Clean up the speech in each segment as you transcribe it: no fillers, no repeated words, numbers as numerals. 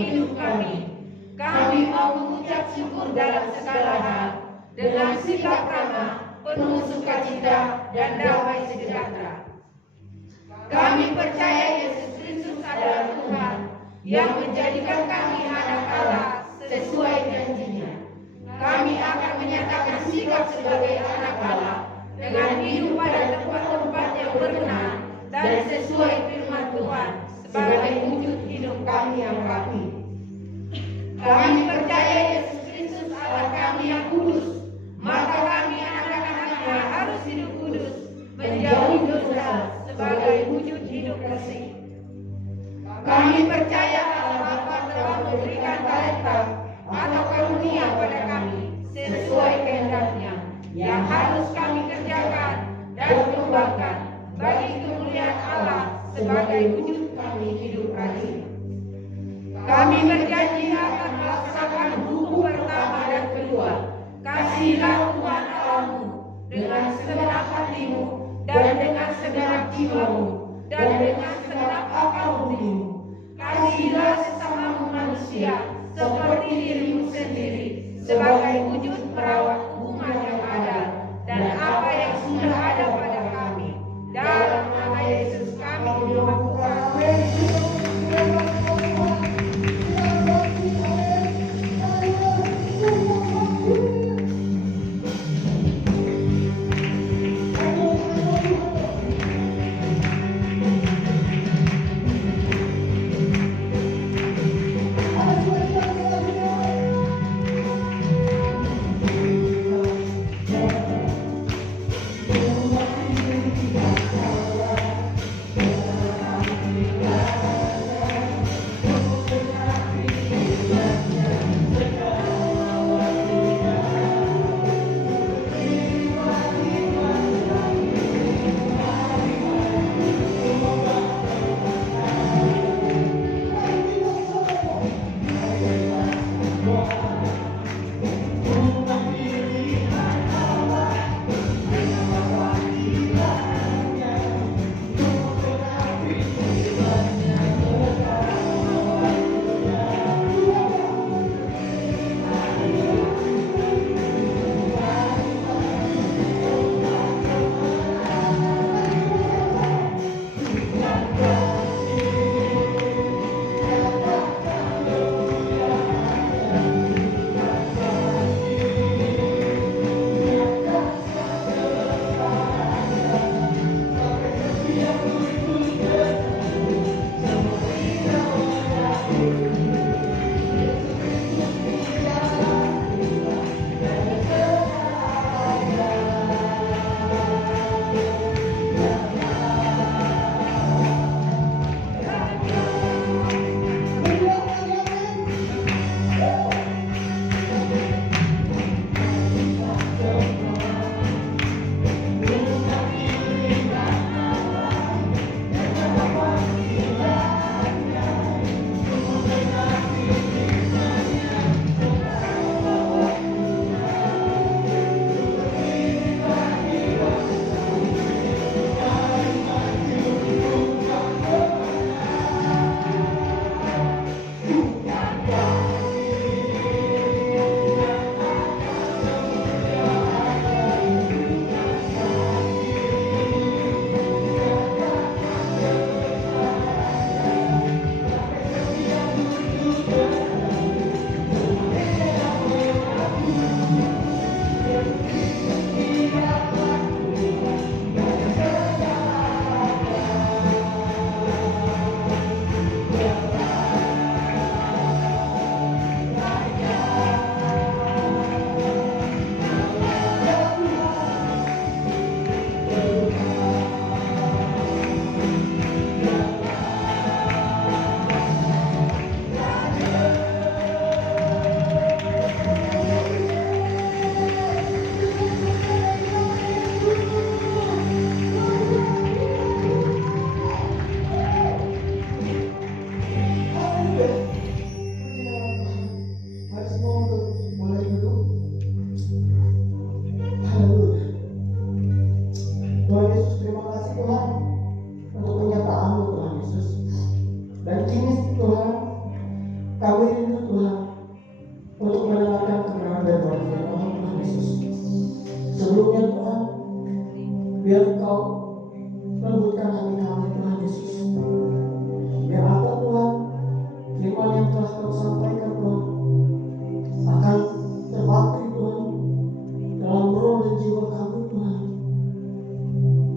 hidup kami. Kami mau mengucap syukur dalam segala hal, dengan sikap ramah, penuh sukacita dan damai sejahtera. Kami percaya Yesus Kristus adalah Tuhan yang menjadikan kami anak Allah sesuai janjinya. Kami akan menyatakan sikap sebagai anak Allah dengan hidup pada tempat-tempat yang benar dan sesuai firman Tuhan sebagai wujud hidup kami yang rapi. Kami percaya Yesus Kristus Allah kami yang kudus, maka kami anak-anaknya harus hidup kudus, menjauhi dosa sebagai wujud hidup bersih. Kami percaya Allah Bapa telah memberikan talenta atau karunia pada kami sesuai kehendaknya yang harus kami kerjakan dan kembangkan bagi kemuliaan Allah sebagai wujud kami hidup rajin. Kami berjanji akan melaksanakan hukum pertama dan kedua. Kasihilah Tuhan Allahmu dengan segenap hatimu dan dengan segenap jiwamu dan dengan segenap akal budimu. Kasihilah sesamamu manusia seperti dirimu sendiri sebagai wujud merawat hubungan yang adil dan apa yang sudah ada pada kami. Dalam nama Yesus kami melakukan. kami rindu Tuhan untuk mendengarkan kebenaran dari firman Tuhan Yesus. Sebelumnya Tuhan, biar Engkau lembutkan hati kami Tuhan Yesus. Biar apa Tuhan, firman yang telah Kau sampaikan Tuhan akan terbakti Tuhan dalam roh dan jiwa kami Tuhan.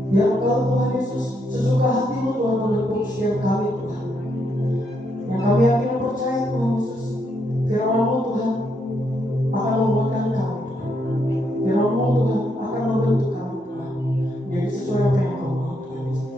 Biar Engkau Tuhan Yesus sesuka hati-Mu Tuhan menepuk setiap kami Tuhan. Yang kami yakin dan percaya Tuhan Yesus, firman-Mu Tuhan akan membuatkan kami Tuhan. Firman-Mu Tuhan akan membentuk kami Tuhan. Jadi sesuai apa yang Kau mau Tuhan Yesus.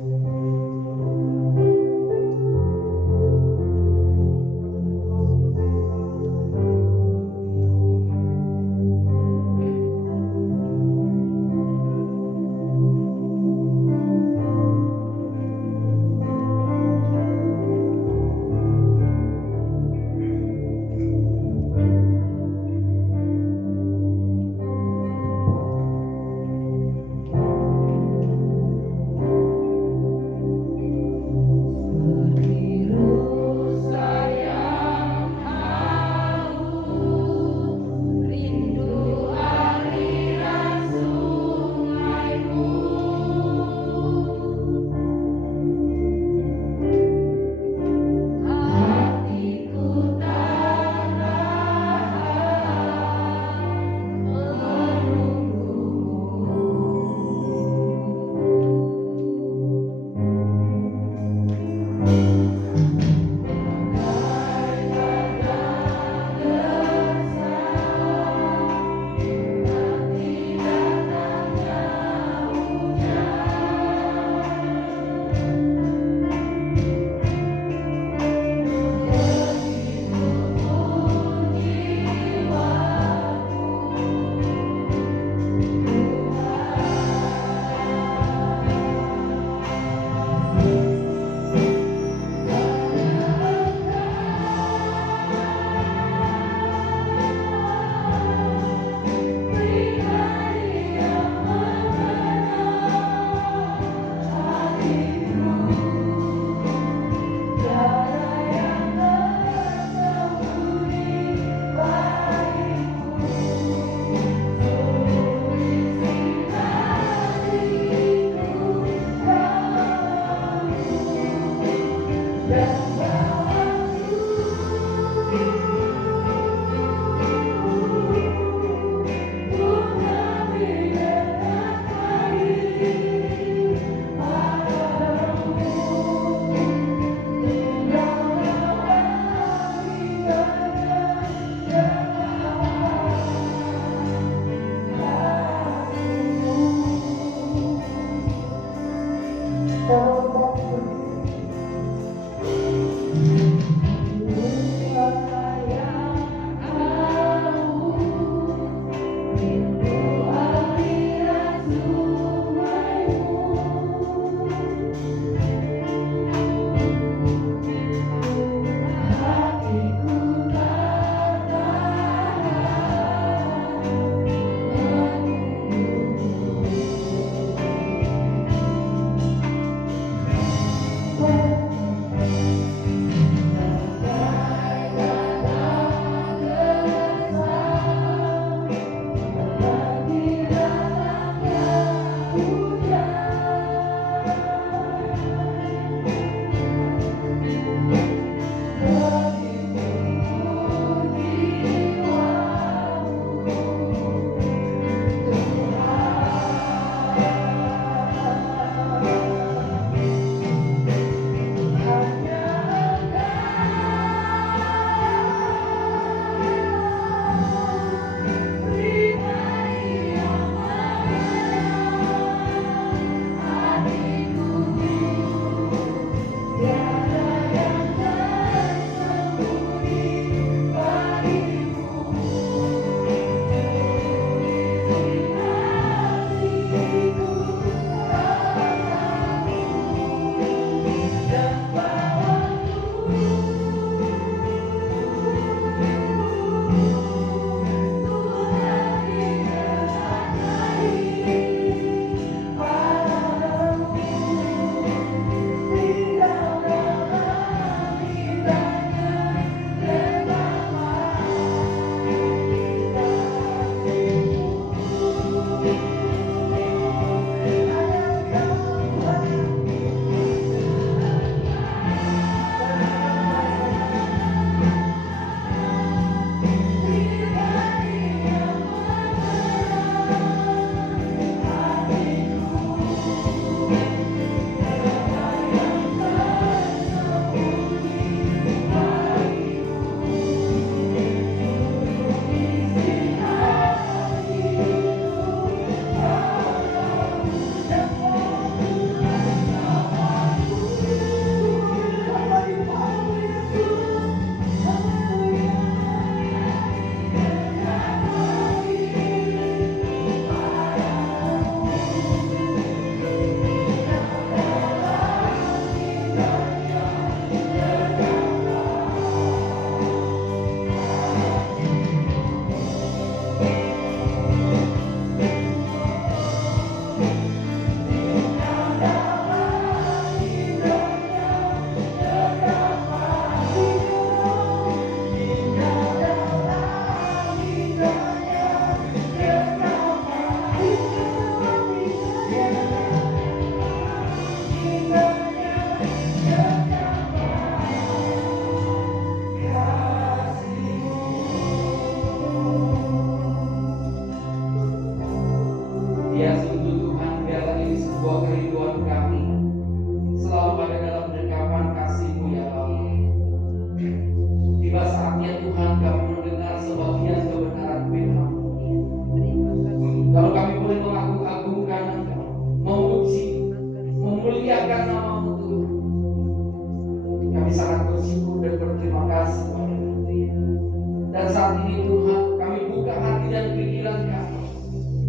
saat ini Tuhan, kami buka hati dan pikiran kami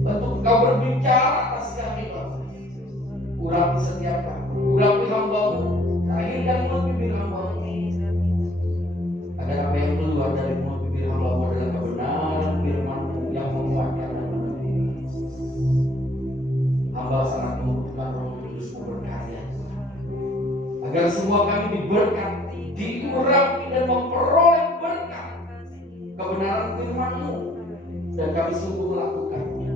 untuk Engkau berbicara atas kami, Bapak. Urapi setiap kami, urapi hamba-Mu, lahirkan mulut bibir hamba-Mu, agar apa yang keluar dari mulut bibir hamba-Mu adalah kebenaran firman-Mu yang menguatkan dan menepis. Hamba sangat membutuhkan Roh Kudus-Mu berkarya, agar semua kami diberkati, diurapi dan memperoleh berkat kebenaran firman-Mu, dan kami sungguh melakukannya.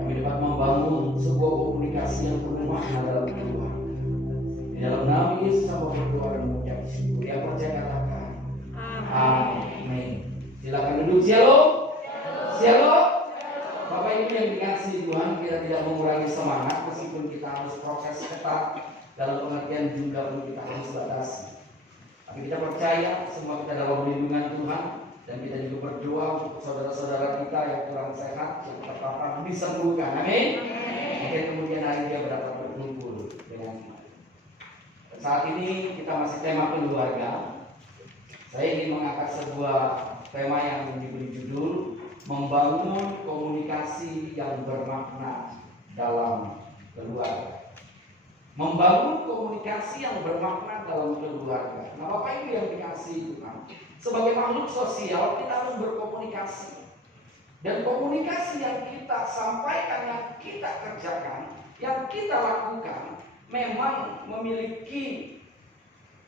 Kami dapat membangun sebuah komunikasi yang penuh makna dalam kehidupan. Di dalam nama Yesus hamba berdoa dan mengucap syukur. Yang percaya katakan amin. Silakan duduk. Shalom. Shalom. Bapak Ibu yang dikasihi Tuhan, kita tidak mengurangi semangat meskipun kita harus proses ketat dalam pengertian jumlah pun kita harus batasi. Tapi kita percaya semua kita dalam lindungan Tuhan, dan kita juga berdoa untuk saudara-saudara kita yang kurang sehat, yang terpapar disembuhkan. Amin. Mungkin kemudian hari dia dapat berkumpul dengan kita. Saat ini kita masih tema keluarga. Saya ingin mengangkat sebuah tema yang diberi judul membangun komunikasi yang bermakna dalam keluarga. Membangun komunikasi yang bermakna dalam keluarga. Nah, Bapak Ibu yang dikasihi Tuhan, sebagai makhluk sosial kita harus berkomunikasi. Dan komunikasi yang kita sampaikan, yang kita kerjakan, yang kita lakukan memang memiliki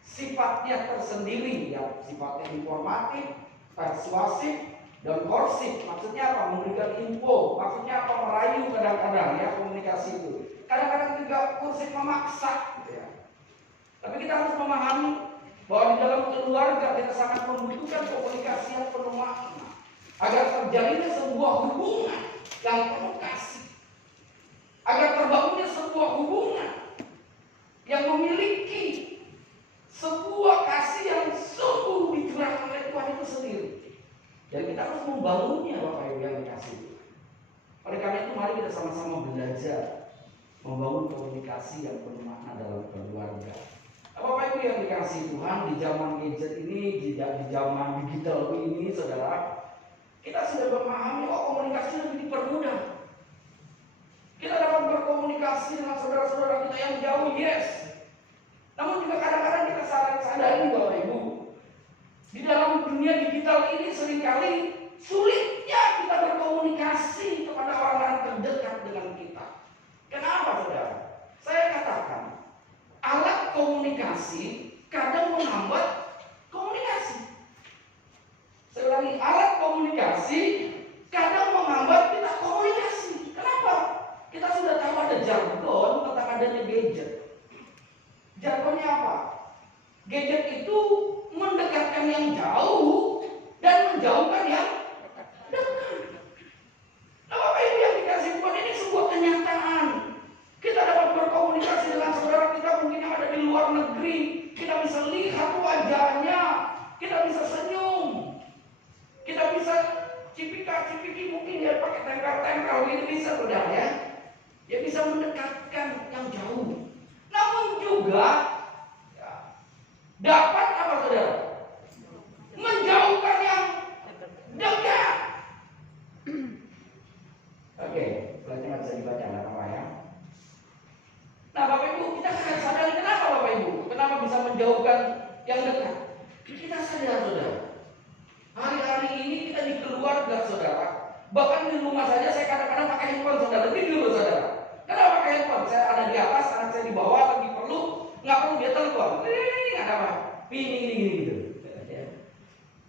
sifatnya tersendiri, ya, sifatnya informatif, persuasif, dan korsif. Maksudnya apa? Memberikan info. Maksudnya apa? Merayu kadang-kadang, ya, komunikasi itu. Kadang-kadang juga korsif memaksa, gitu ya. Tapi kita harus memahami bahwa di dalam keluarga kita sangat membutuhkan komunikasi yang penuh makna agar terjadinya sebuah hubungan yang penuh kasih, agar terbangunnya sebuah hubungan yang memiliki sebuah kasih yang sungguh dicurahkan oleh Tuhan itu sendiri. Dan kita harus membangunnya, Bapak Ibu yang dikasihi. Oleh karena itu mari kita sama-sama belajar membangun komunikasi yang penuh makna dalam keluarga. Bapak Ibu yang dikasihi Tuhan, di zaman gadget ini, di zaman digital ini, saudara, kita sudah memahami komunikasi lebih dipermudah. Kita dapat berkomunikasi dengan saudara-saudara kita yang jauh, yes. Namun juga kadang-kadang kita sadari, Bapak Ibu, di dalam dunia digital ini seringkali sulitnya kita berkomunikasi kepada orang-orang terdekat dengan kita. Kenapa, saudara? Saya katakan, alat komunikasi kadang menghambat komunikasi. Saya ulangi, alat komunikasi kadang menghambat kita komunikasi. Kenapa? Kita sudah tahu ada jargon tentang adanya gadget. Jargonnya apa? Gadget itu mendekatkan yang jauh dan menjauhkan yang dekat. Nah, Bapak Ibu yang dikasih Tuhan, ini sebuah kenyataan. Kita dapat berkomunikasi dengan saudara kita mungkin yang ada di luar negeri. Kita bisa lihat wajahnya, kita bisa senyum, kita bisa cipika-cipiki, mungkin dia pakai tempel-tempel ini bisa, saudara, ya. Dia bisa mendekatkan yang jauh. Namun juga ya, dapat apa, saudara? Menjauhkan yang dekat. Oke, selanjutnya bisa dibaca apa ya? Nah, Bapak Ibu, kita harus sadari kenapa, Bapak Ibu? Kenapa bisa menjauhkan yang dekat? Kita sadar, saudara. Hari-hari ini kita di keluarga, saudara. Bahkan di rumah saja saya kadang-kadang pakai handphone, saudara. Tidur, saudara. Kenapa pakai handphone? Saya ada di atas, anak saya di bawah, lagi perlu, nggak perlu dia telepon. Ini nggak ada apa. Ini gitu.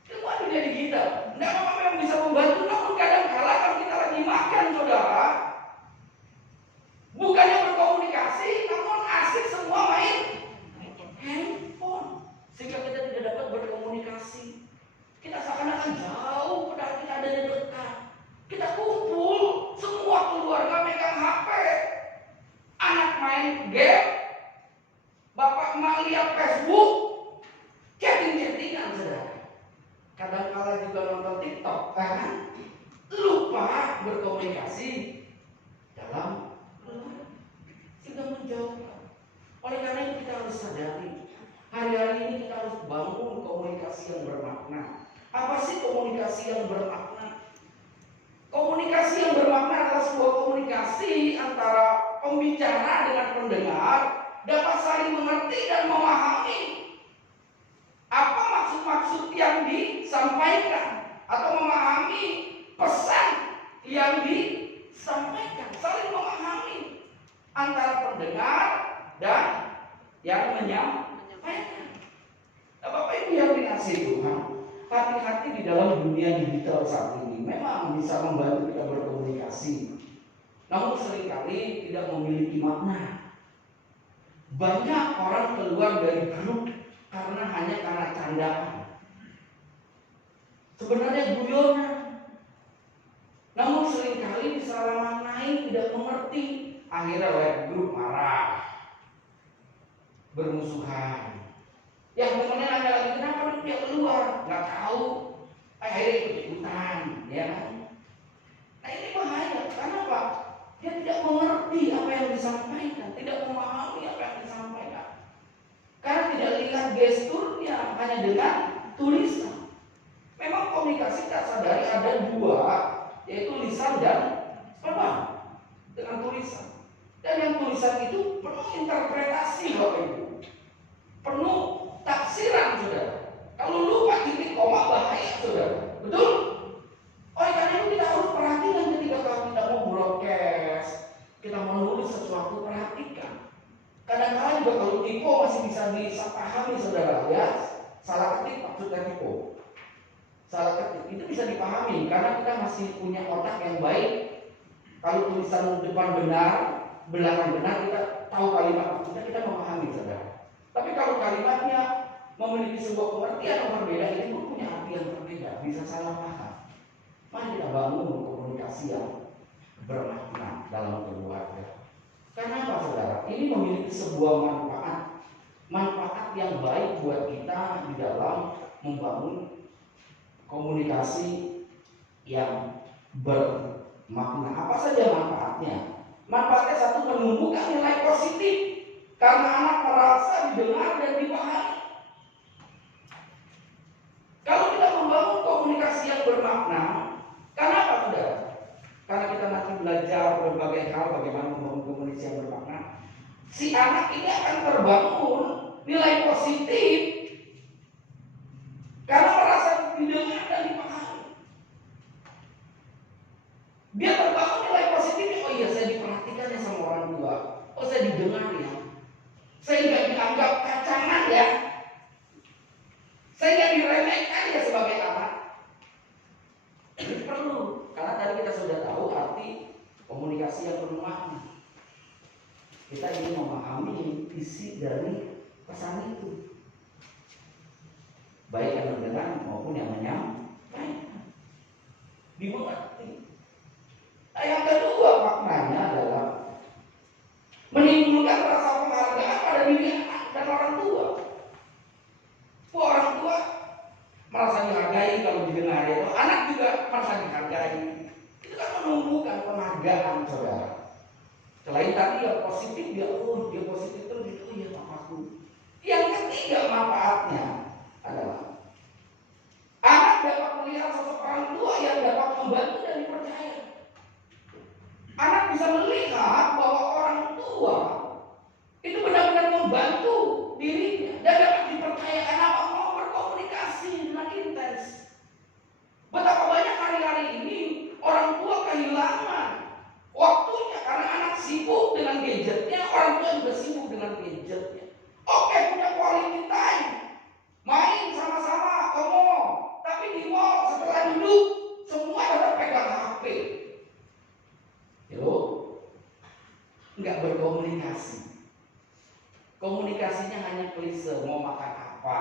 Semua dunia digital. Nggak apa-apa yang bisa membantu. Namun kadang-kala kalau kita lagi makan, saudara, bukannya berkomunikasi, namun asik semua main handphone, sehingga kita tidak dapat berkomunikasi. Kita seakan-akan jauh, padahal kita ada di dekat. Kita kumpul, semua keluarga megang HP, anak main game, bapak emak lihat Facebook, chatting-chattingan, saudara. Kadang-kala juga nonton TikTok, kan? Lupa berkomunikasi dalam keluarga, sehingga menjauhkan. Oleh karena itu kita harus sadari, hari-hari ini kita harus bangun komunikasi yang bermakna. Apa sih komunikasi yang bermakna? Komunikasi yang bermakna adalah sebuah komunikasi antara pembicara dengan pendengar dapat saling mengerti dan memahami apa maksud-maksud yang disampaikan atau memahami pesan yang disampaikan, saling memahami antara pendengar dan yang menyampaikan. Nah, Bapak Ibu yang dikasihi Tuhan, hati-hati di dalam dunia digital saat ini. Memang bisa membantu kita berkomunikasi, namun seringkali tidak memiliki makna. Banyak orang keluar dari grup hanya karena candaan. Sebenarnya guyonan. Namun seringkali disalahmaknai, tidak mengerti. Akhirnya lewat grup marah, bermusuhan. Yang temennya nanya lagi, kenapa dia keluar? Nggak tahu. Akhirnya ikut-ikutan, ya kan? Nah ini bahaya. Kenapa? Dia tidak mengerti apa yang disampaikan, tidak memahami apa yang disampaikan. Karena tidak lihat gesturnya, hanya dengan tulisan. Memang komunikasi tak sadari ada dua, yaitu lisan dan verbal dengan tulisan. Dan yang tulisan itu penuh interpretasi, Bapak Ibu, penuh tafsiran, saudara. Kalau lupa titik koma bahaya, saudara. Betul? Oleh karena itu kita harus perhatikan ketika kita mau broadcast, kita mau nulis sesuatu, perhatikan. Kadang-kadang juga kalau typo masih bisa dipahami, saudara, ya. Salah ketik maksudnya typo. Salah ketik itu bisa dipahami karena kita masih punya otak yang baik. Kalau tulisan depan benar, belakang benar, kita tahu kalimat maksudnya, kita memahami, saudara. Tapi kalau kalimatnya memiliki sebuah pengertian yang berbeda, itu pun punya arti yang berbeda, bisa salah paham. Mari kita bangun komunikasi yang bermakna dalam keluarga. Karena apa, saudara? Ini memiliki sebuah manfaat yang baik buat kita di dalam membangun komunikasi yang bermakna. Apa saja manfaatnya? Manfaatnya satu, menumbuhkan nilai positif karena anak merasa didengar dan dipahami. Kalau kita membangun komunikasi yang bermakna, kenapa, saudara? Karena kita nanti belajar berbagai hal bagaimana membangun komunikasi yang bermakna. Si anak ini akan terbangun nilai positif karena merasa didengar dan dipahami. Dia terbangun nilai positifnya. Oh iya, saya diperhatikan ya sama orang tua. Oh, saya didengar ya. Saya nggak dianggap kacangan ya. Saya nggak diremehkan ya sebagai anak. Ini perlu, karena tadi kita sudah tahu arti komunikasi yang bermakna. Kita ingin memahami isi dari pesan itu, baik yang mendengar maupun yang menyampaikan, dimengerti. Nah, yang kedua maknanya adalah menimbulkan rasa penghargaan pada diri anak dan orang tua. Orang tua merasa dihargai kalau didengar itu, anak juga merasa dihargai. Itu kan menumbuhkan penghargaan, saudara. Selain tadi yang positif, dia positif terus, oh iya papaku. Yang ketiga manfaatnya adalah anak dapat melihat sosok orang tua yang dapat membantu dan dipercaya. Anak bisa melihat bahwa orang tua itu benar-benar membantu dirinya dan dapat dipercaya karena mau berkomunikasi dengan intens. Betapa banyak hari-hari ini orang tua kehilangan waktunya karena anak sibuk dengan gadgetnya, orang tua juga sibuk dengan gadgetnya. Oke, punya quality time, main sama-sama ke mall, tapi di mall setelah duduk semua tetap pegang HP. Nggak berkomunikasi. Komunikasinya hanya klise, mau makan apa,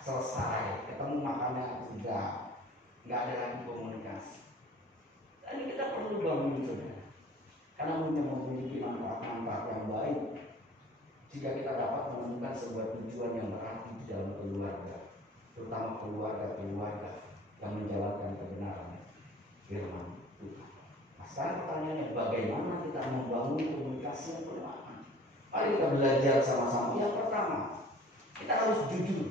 selesai, ketemu makannya sudah, nggak ada lagi komunikasi. Jadi kita perlu bangun, saudara, karena memiliki manfaat-manfaat yang baik jika kita dapat menemukan sebuah tujuan yang berarti di dalam keluarga, terutama keluarga yang menjalankan kebenaran firman Tuhan. Nah, sekarang pertanyaannya, bagaimana kita membangun komunikasi yang bermakna? Mari kita belajar sama-sama. Yang pertama, kita harus jujur.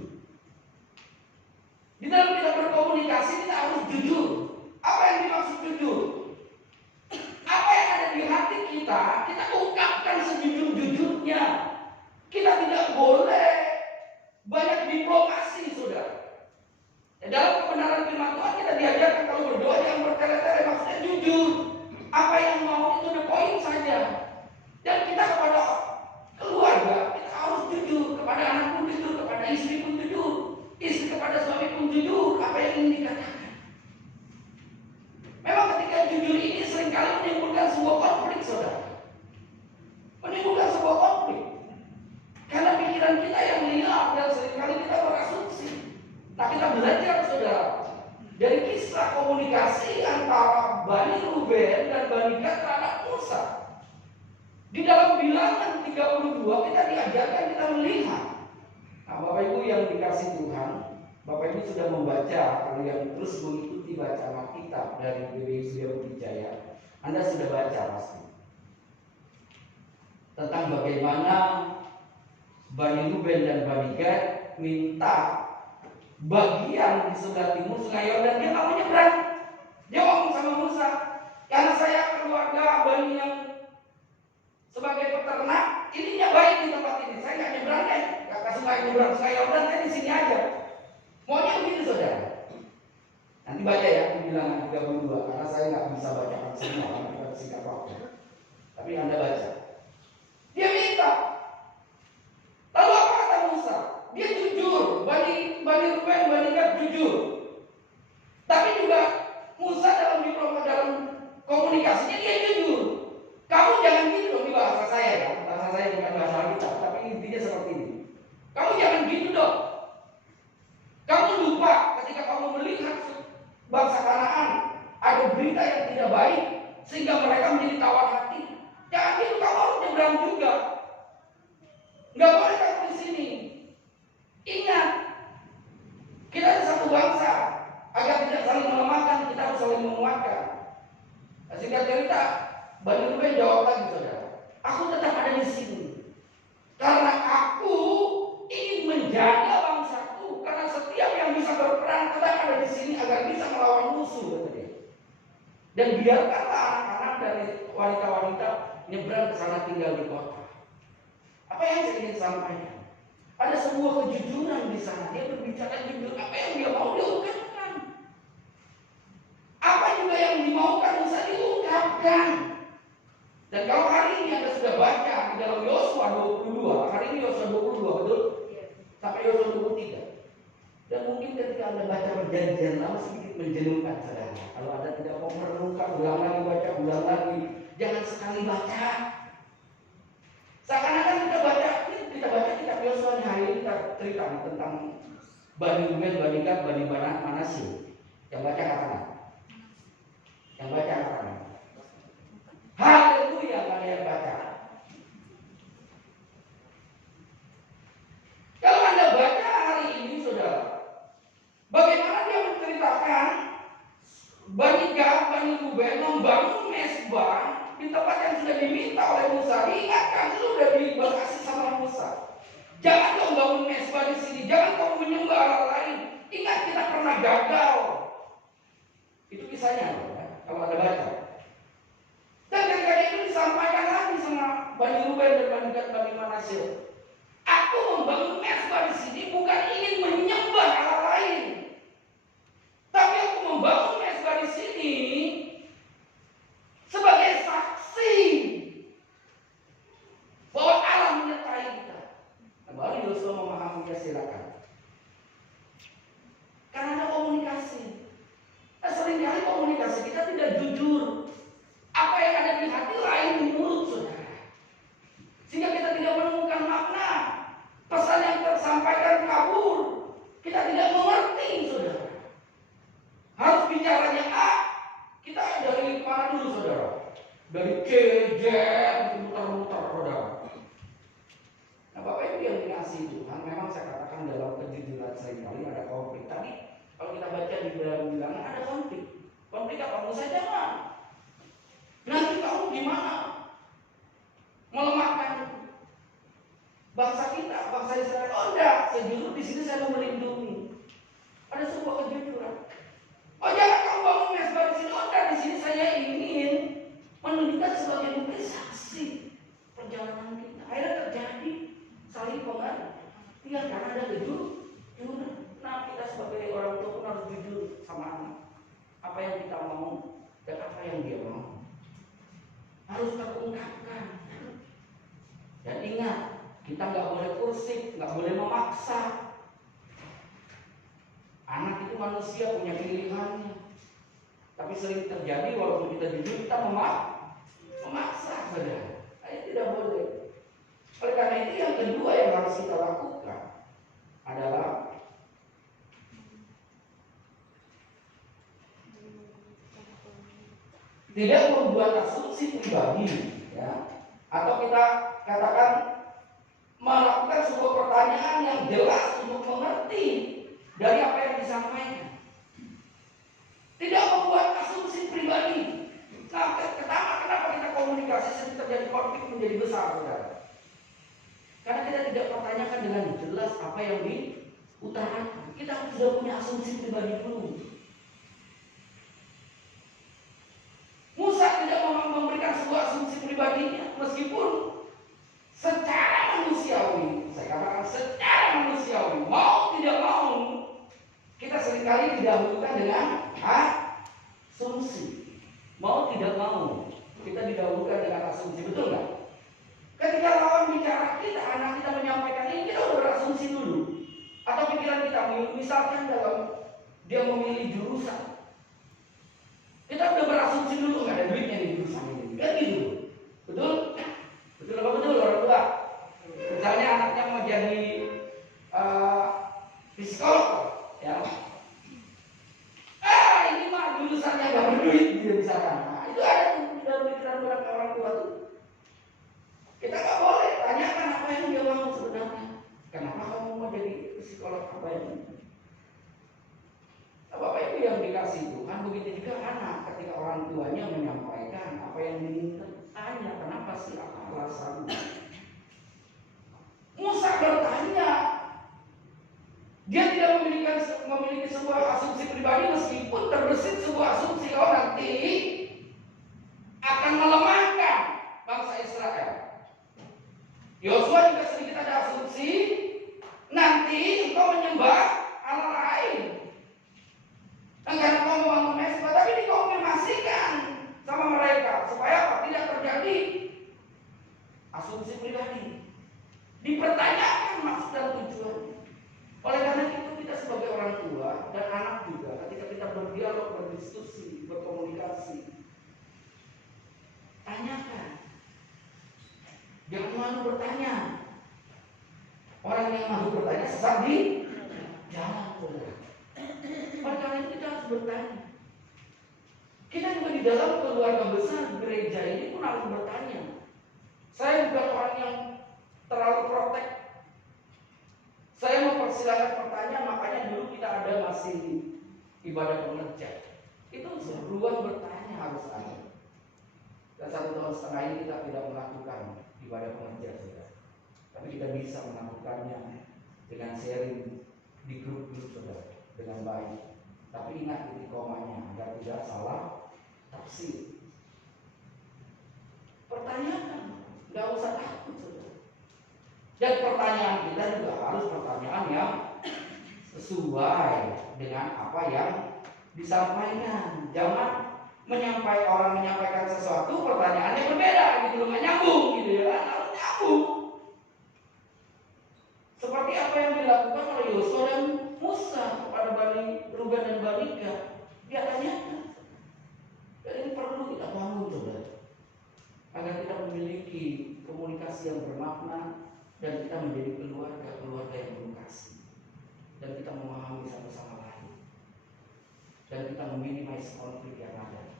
Di dalam kita berkomunikasi komunikasi kita harus jujur. Apa yang dimaksud jujur? Apa yang ada di hati kita, kita ungkapkan sejujur-jujurnya. Kita tidak boleh banyak diplomasi, saudara. Dalam kebenaran firman Tuhan kita diajarkan kalau berdoa jangan bertele-tele, maksudnya jujur. Apa yang mau itu the point saja. Dan kita kepada keluarga kita harus jujur, kepada anak pun jujur, kepada istri pun jujur, istri kepada suami pun jujur. Apa yang ingin dikatakan? Memang ketika jujur ini seringkali menimbulkan sebuah konflik, saudara. Menimbulkan sebuah konflik. Karena pikiran kita yang liar dan seringkali kita berasumsi. Nah, kita belajar, saudara, dari kisah komunikasi antara Bani Ruben dan Bani Gad terhadap Musa. Di dalam Bilangan 32 kita diajarkan, kita melihat. Nah, Bapak Ibu yang dikasih Tuhan, Bapak Ibu sudah membaca, kalau yang terus mengikuti bacaan Alkitab dari BBI Surya Wijaya, Anda sudah baca pasti tentang bagaimana Bani Ruben dan Bani Gad minta bagian di sebelah timur Sungai Yordan. Dia nggak mau nyebrang. Dia ngomong sama Musa, karena saya keluarga Bani yang sebagai peternak, ininya baik di tempat ini. Saya nggak nyebrang deh, nggak suka nyebrang Sungai Yordan, saya di sini aja. Maunya begitu, saudara. Nanti baca ya di Bilangan 32, karena saya nggak bisa bacakan semua, karena kita singkat waktu. Tapi Anda baca. Dia minta. Lalu apa kata Musa? Dia jujur. Bani Ruben, Bani Gad jujur. Tapi juga Musa dalam komunikasinya dia jujur. Kamu jangan gitu dong, ini bahasa saya ya. Bahasa saya bukan bahasa kita, tapi intinya seperti ini. Kamu jangan gitu dong. Kamu lupa ketika kamu melihat bangsa Kanaan ada berita yang tidak baik sehingga mereka menjadi tawar hati. Jangan gitu, kamu harus nyebrang juga. Nggak boleh kamu di sini. Ingat, kita ada satu bangsa. Agar tidak saling melemahkan, kita harus saling menguatkan. Singkat cerita, Bani Ruben jawab lagi, saudara, aku tetap ada di sini karena aku ingin menjaga bangsaku. Karena setiap yang bisa berperang tetap ada di sini agar bisa melawan musuh, kata dia. Dan biarkanlah anak-anak dari wanita-wanita nyebrang ke sana tinggal di kota. Apa yang saya ingin sampaikan? Ada sebuah kejujuran di sana. Dia berbicara jujur. Apa yang dia mau diungkapkan. Apa juga yang dimaukan bisa diungkapkan. Dan kalau hari ini Anda sudah baca di dalam Yosua 22, hari ini Yosua 22, betul? Sampai Yosua 23. Dan mungkin ketika Anda baca perjanjian lama sedikit menjenuhkan, saudara. Kalau Anda tidak mau merenungkan, ulang lagi baca, ulang lagi. Jangan sekali baca. Seakan-akan kita baca kitab Yosua hari ini kita cerita tentang Bani Ruben, Bani Gad, Bani Manasye. Yang baca katakan. Yang baca katakan. Haleluya, kalian baca. Kalau Anda baca hari ini, saudara, bagaimana dia menceritakan Bani Gad, Bani Ruben membangun mezbah di tempat yang sudah diminta oleh Musa. Diingatkan, sudah dibahas sama Musa. Jangan kau bangun mezbah di sini, jangan kau menyembah Allah lain. Ingat, kita pernah gagal. Itu kisahnya, ya, kalau Anda baca. Dan ketika itu disampaikan lagi sama Bani Ruben dan Bani Gad, Bani Manasye. Aku membangun mezbah di sini bukan ingin menyembah Allah lain, tapi aku membangun mezbah di sini sebagai saksi bahwa Allah menyertai kita. Nah, baru Yosua memahaminya, silakan. Karena ada komunikasi. Nah, seringkali komunikasi kita tidak jujur. Apa yang ada di hati lain di mulut, saudara. Sehingga kita tidak menemukan makna. Pesan yang tersampaikan kabur. Kita tidak mengerti, saudara. Harus bicaranya A. Kita dari mana dulu, saudara? Dari C, J, muter-muter, saudara. Nah, Bapak Ibu yang dikasihi Tuhan, memang saya katakan dalam kejujuran seringkali ada konflik. Tadi kalau kita baca di dalam Bilangan ada konflik. Konflik apa? Musa jangan. Nanti kamu gimana? Melemahkan bangsa kita, bangsa Israel. Oh enggak, sejujur di sini saya mau melindungi. Ada sebuah kejujuran. kita sebagai mungkin saksi perjalanan kita. Akhirnya terjadi saling pengertian karena ada kejujuran. Nah, kita sebagai orang tua pun harus jujur sama anak. Apa yang kita mau dan apa yang dia mau harus terungkapkan. Dan ingat, kita nggak boleh kursif, nggak boleh memaksa. Anak itu manusia punya pilihannya. Tapi sering terjadi walaupun kita jujur kita memaksa saja. Itu tidak boleh. Oleh karena itu yang kedua yang harus kita lakukan adalah tidak membuat asumsi pribadi, ya, atau kita katakan melakukan sebuah pertanyaan yang jelas untuk mengerti dari apa yang disampaikan. Tidak membuat asumsi pribadi. Nah, kenapa kita komunikasi sering terjadi konflik menjadi besar, saudara? Karena kita tidak pertanyakan dengan jelas apa yang diutarakan. Kita sudah punya asumsi pribadi dulu. Musa tidak memberikan sebuah asumsi pribadinya, meskipun secara manusiawi, saya katakan secara manusiawi, mau tidak mau, kita seringkali didahulukan dengan asumsi. Mau tidak mau, kita didahulukan dengan asumsi, betul nggak? Ketika lawan bicara kita, anak kita menyampaikan ini, kita udah berasumsi dulu. Atau pikiran kita, misalkan dalam dia memilih jurusan, kita udah berasumsi dulu nggak ada duitnya di jurusan ini, kan gitu, betul? Betul apa betul orang tua? Misalnya anaknya mau jadi psikolog, ya. Ini mah jurusannya nggak berduit, gitu misalkan. Nah, itu ada di dalam pikiran orang tua tuh. Kita nggak boleh tanyakan apa yang dia mau sebenarnya. Kenapa kamu mau jadi psikolog, apa yang Bapak Ibu yang dikasih Tuhan, begitu juga anak ketika orang tuanya menyampaikan apa yang diminta, tanya kenapa sih, apa alasannya. Musa bertanya, dia tidak memiliki sebuah asumsi pribadi meskipun terbesit sebuah asumsi, oh nanti akan melemahkan bangsa Israel. Yosua juga sedikit ada asumsi, nanti engkau menyembah Allah lain. Enggak engkau membangun mesbah, tapi dikonfirmasikan sama mereka supaya apa? Tidak terjadi asumsi pribadi. Dipertanyakan maksud dan tujuannya. Oleh karena itu kita sebagai orang tua dan anak juga ketika kita berdialog, berdiskusi, berkomunikasi, tanyakan. Jangan malu bertanya. Orang yang malu bertanya sesat di jalan, saudara. Oleh karena itu kita harus bertanya. Kita juga di dalam keluarga besar gereja ini pun harus bertanya. Saya bukan orang yang terlalu protek. Saya mempersilakan pertanyaan, makanya dulu kita ada masih ibadah pengerja. Itu ruang bertanya harus ada. Dan 1,5 tahun ini kita tidak melakukan ibadah pengerja, saudara. Tapi kita bisa melakukannya dengan sharing di grup-grup, saudara, dengan baik. Tapi ingat titik komanya agar tidak salah tafsir. Pertanyaan, nggak usah takut, saudara. Dan pertanyaan kita juga harus pertanyaan yang sesuai dengan apa yang disampaikan. Jangan orang menyampaikan sesuatu, pertanyaannya berbeda, gitu loh, nggak nyambung, gitu ya, harus nyambung. Seperti apa yang dilakukan oleh Yosua dan Musa kepada Bani Ruben dan Bani Gad. Dia tanyakan. Dan ini perlu kita bangun, saudara, agar kita memiliki komunikasi yang bermakna dan kita menjadi keluarga yang penuh kasih, dan kita memahami satu sama lain, dan kita meminimasi konflik yang ada.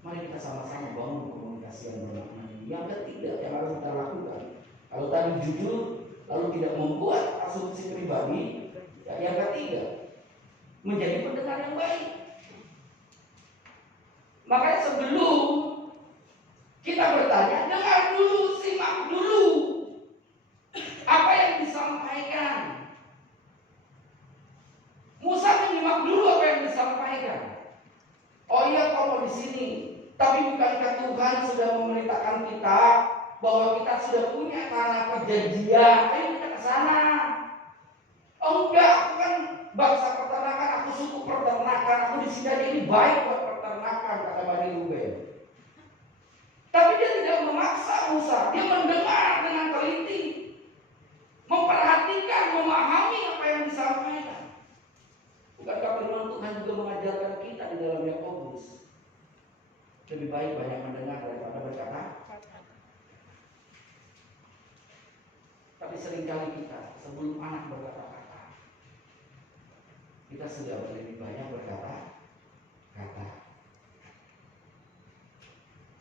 Mari kita sama-sama bangun komunikasi yang bermakna. Yang ketiga yang harus kita lakukan, kalau tadi jujur lalu tidak membuat asumsi pribadi, ya, yang ketiga menjadi pendengar yang baik. Makanya sebelum kita bertanya, dengar dulu, simak dulu apa yang disampaikan. Musa menyimak dulu apa yang disampaikan. Oh iya, kau mau di sini, Tapi bukankah Tuhan sudah memerintahkan kita bahwa kita sudah punya tanah perjanjian? Ayo kita ke sana. Oh enggak, aku kan bangsa peternakan, aku suku peternakan, aku di sini aja ini baik buat peternakan, kata Bani Ruben. Tapi dia tidak memaksa Musa, dia mendengar dengan teliti, memperhatikan, memahami apa yang disampaikan. Bukankah firman Tuhan juga mengajarkan kita di dalam Yakobus? Lebih baik banyak mendengar daripada berkata. Tapi seringkali kita sebelum anak berkata-kata, kita sudah lebih banyak berkata-kata.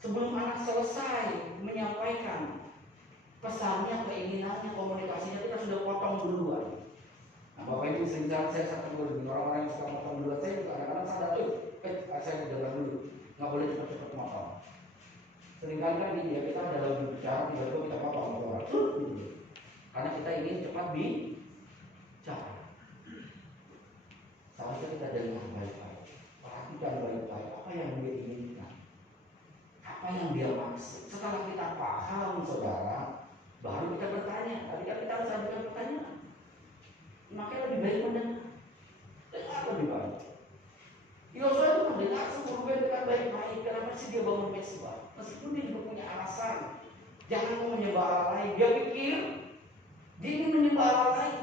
Sebelum anak selesai menyampaikan pesannya, keinginannya, komunikasinya, kita sudah potong duluan. Nah, Bapak Ibu sering saya satu dengan orang-orang yang suka potong duluan. Saya juga kadang-kadang sadar, saya udah dulu, nggak boleh cepat-cepat potong. Seringkali kan ya kita dalam berbicara tiba-tiba kita potong orang. Karena kita ingin cepat bicara. Seharusnya kita dengar baik-baik, perhatikan baik-baik apa yang dia inginkan, apa yang dia maksud. Setelah kita paham, saudara, baru kita bertanya. Tadi kan kita harus ajukan pertanyaan. Makanya lebih baik mendengar. Dengar lebih baik. Yosua itu mendengar seluruh dengan baik-baik. Kenapa sih dia bangun mesbah? Meskipun dia juga punya alasan, jangan mau menyembah Allah lain. Dia pikir dia ingin menyembah Allah lain.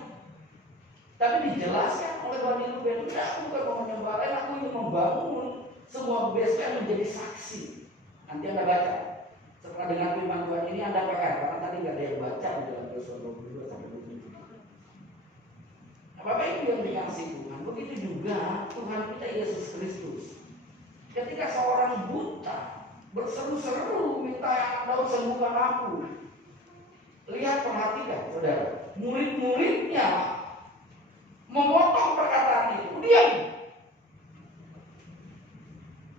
Tapi dijelaskan oleh Bani Ruben, enggak, bukan mau menyembah lain, aku ingin membangun semua bebaskan menjadi saksi. Nanti Anda baca. Setelah dengar firman Tuhan ini Anda PR, karena tadi nggak ada yang baca di dalam Yosua 22 sampai 27. Nah, Bapak Ibu yang dikasih Tuhan, begitu juga Tuhan kita Yesus Kristus. Ketika seorang buta berseru-seru minta yang daun sembuhkan aku, lihat, perhatikan, saudara, murid-muridnya memotong perkataan itu. Diam,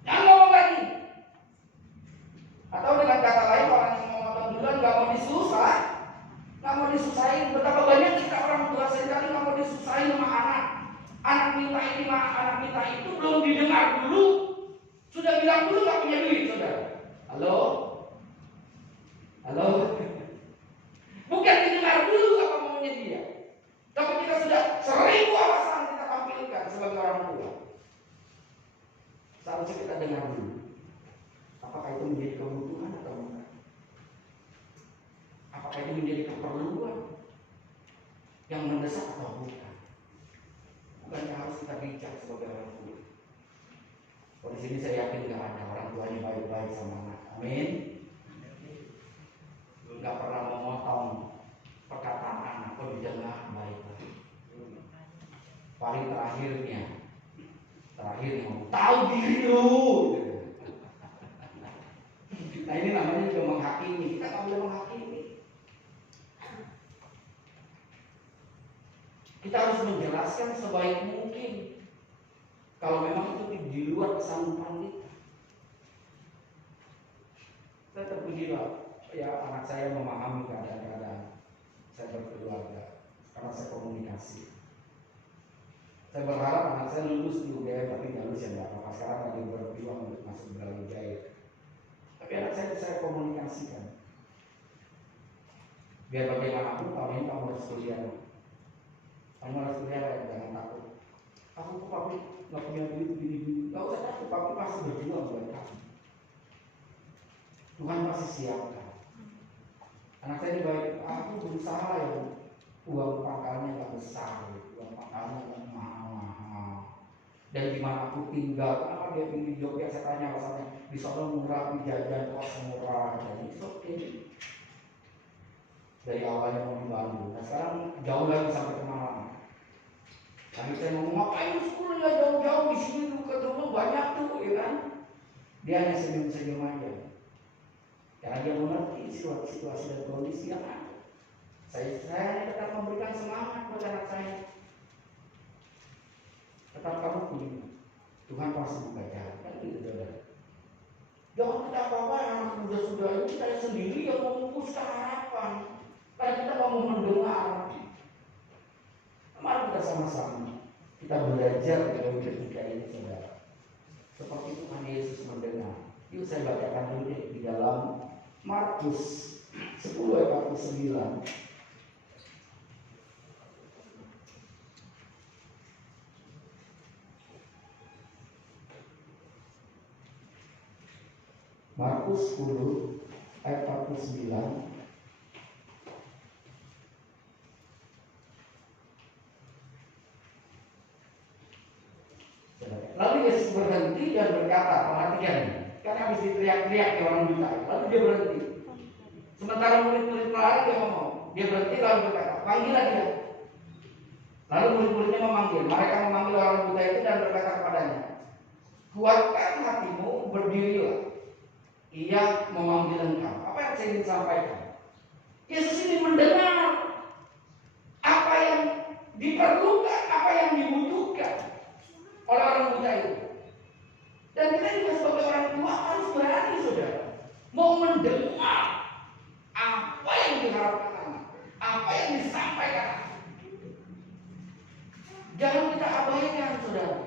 jangan ngomong lagi. Atau dengan kata lain, orang yang memotong duluan nggak mau disusahin. Betapa banyak kita orang tua seringkali nggak mau disusahin sama anak. Anak minta ini, anak minta itu, belum didengar dulu, sudah bilang dulu nggak punya duit, saudara. Halo. Bukan didengar dulu apa maunya dia, tapi kita sudah 1000 alasan kita tampilkan sebagai orang tua. Seharusnya kita dengar dulu. Apakah itu menjadi kebutuhan atau bukan? Apakah itu menjadi keperluan yang mendesak atau bukan? Bukannya harus kita bijak sebagai orang tua. Kalau di sini saya yakin nggak ada orang tuanya baik-baik sama anak. Amin. Nggak pernah memotong perkataan anak, kok didengar baik-baik. Paling terakhir mau tahu diri lu. Nah ini namanya juga menghakimi. Kita nggak boleh menghakimi. Kita harus menjelaskan sebaik mungkin. Kalau memang itu di luar kesanggupan kita. Saya terpujilah, ya anak saya memahami keadaan saya berkeluarga karena saya komunikasi. Saya berharap anak saya lulus di UGM, tapi nggak lulus ya nggak apa-apa. Sekarang lagi berjuang untuk masuk Brawijaya. Tapi anak saya komunikasikan. Biar bagaimanapun tahun ini kamu harus kuliah. Kamu harus kuliah, jangan takut. Aku kok papi nggak punya duit gini. Nggak usah takut, papi pasti berjuang buat kamu. Tuhan pasti siapkan. Anak saya ini baik, aku berusaha ya, uang pangkalnya nggak besar, uang pangkalnya nggak mahal. Dan di mana aku tinggal, kenapa dia pilih Jogja? Saya tanya alasannya, di sana murah, di jajan kos murah, jadi itu oke. Dari awalnya mau di Bandung, nah sekarang jauh lagi sampai ke Malang. Tadi saya ngomong, ngapain sekolah ya jauh-jauh, di sini tuh ketemu banyak tuh, ya kan? Dia hanya senyum-senyum aja. Karena dia mengerti situasi dan kondisi yang ada. Saya tetap memberikan semangat kepada anak saya. Tetap kamu punya. Tuhan pasti buka jalan. Kan gitu, saudara. Jangan kita apa-apa anak muda-muda ini saya sendiri yang mengumpulkan harapan. Karena kita mau mendengar. Mari kita sama-sama kita belajar dari ketika ini, saudara. Seperti Tuhan Yesus mendengar. Yuk saya bacakan dulu deh di dalam Markus 10 ayat 49. Markus 10 ayat 49. Lalu Yesus berhenti dan berkata, perhatikan ini, kan habis diteriak-teriak ke orang buta. Lalu dia berhenti. Sementara murid-murid melarang, dia ngomong. Dia berhenti lalu berkata, panggillah dia. Lalu murid-muridnya memanggil. Mereka memanggil orang buta itu dan berkata kepadanya, kuatkan hatimu, berdirilah. Ia memanggil engkau. Apa yang saya ingin sampaikan? Yesus ini mendengar apa yang diperlukan, apa yang dibutuhkan oleh orang buta itu. Dan kita juga sebagai orang tua harus berani, saudara, mau mendengar apa yang diharapkan anak, apa yang disampaikan anak. Jangan kita abaikan, saudara.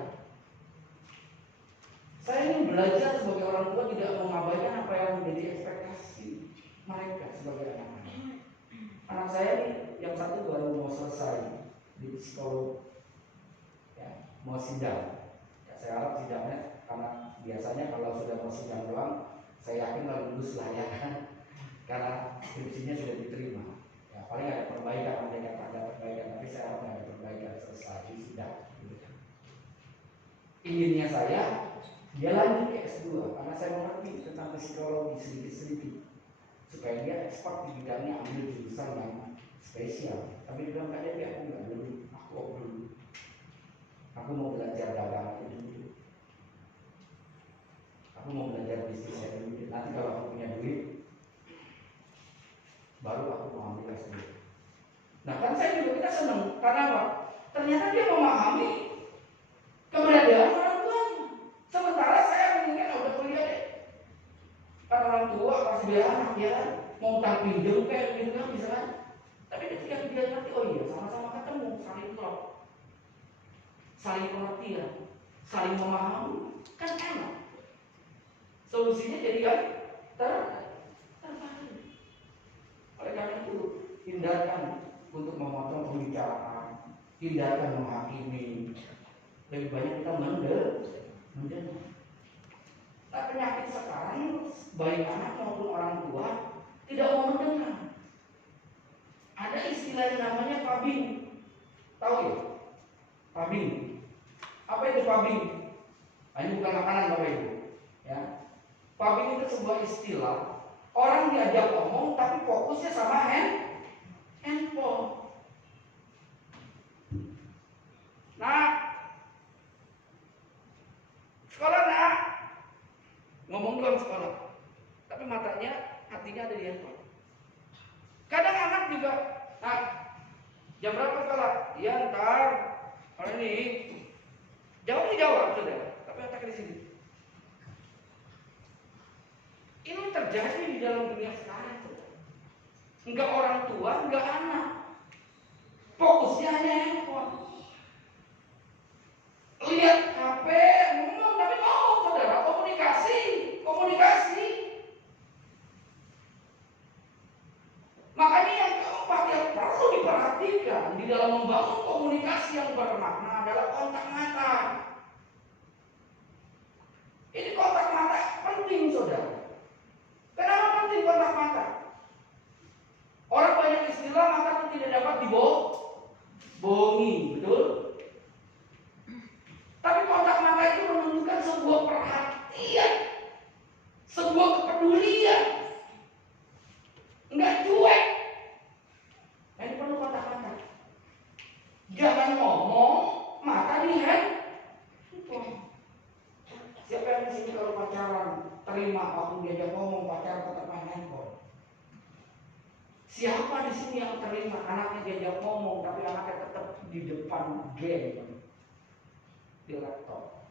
Saya ingin belajar sebagai orang tua tidak mengabaikan apa yang menjadi ekspektasi mereka sebagai anak-anak. Anak saya nih, yang satu baru mau selesai di psikolog, ya, mau sidang. Ya, saya harap sidangnya, karena biasanya kalau sudah mau sidang doang, saya yakin kalau lulus lah ya kan, karena skripsinya sudah diterima. Ya, paling ada perbaikan, ada perbaikan, tapi saya harap ada perbaikan selesai di sidang. Inginnya saya dia lanjut ke S2 karena saya mengerti tentang psikologi sedikit-sedikit supaya dia ekspor di bidangnya, ambil jurusan yang spesial. Tapi dia bilang, dia aku nggak dulu, aku mau belajar dagang dulu, aku mau belajar bisnis dulu. Nanti kalau aku punya duit baru aku mau ambil S2. Nah kan saya juga, kita senang karena apa? Ternyata dia memahami keberadaan orang tuanya. Sementara saya menginginkan udah kuliah deh. Karena orang tua pasti bilang anak dia kan mau utang pinjam kayak gitu kan bisa kan. Tapi ketika dia ngerti, oh iya sama-sama ketemu, saling klop, saling pengertian, saling memahami, kan enak. Solusinya jadi kan terbaik. Oleh karena itu hindarkan untuk memotong pembicaraan, hindarkan menghakimi. Lebih banyak kita mendengar. Nah, penyakit sekarang baik anak maupun orang tua tidak mau mendengar. Ada istilah yang namanya pabing. Tahu ya? Pabing. Apa itu pabing? Nah, ini bukan makanan Bapak Ibu. Ya. Pabing itu sebuah istilah. Orang diajak ngomong tapi fokusnya sama handphone. Nah, sekolah nak, ngomong doang sekolah, tapi matanya, hatinya ada di handphone. Kadang anak juga, nah, jam berapa sekolah? Iya ntar, kalau ini jawab sudah, tapi otaknya di sini. Ini terjadi di dalam dunia sekarang, saudara. Enggak orang tua, enggak anak, fokusnya hanya handphone. Lihat HP, ngomong tapi ngomong, saudara, komunikasi. Makanya yang keempat yang perlu diperhatikan di dalam membangun komunikasi yang bermakna adalah kontak mata. Ini kontak mata penting, saudara. Kenapa penting kontak mata? Orang banyak istilah mata itu tidak dapat dibohongi, betul? Tapi kontak mata itu menunjukkan sebuah perhatian, sebuah kepedulian, enggak cuek. Nah, ini perlu kontak mata. Jangan ngomong mata di handphone. Siapa yang di sini kalau pacaran terima waktu diajak ngomong pacaran tetap main handphone? Siapa di sini yang terima anaknya diajak ngomong tapi anaknya tetap di depan game di laptop?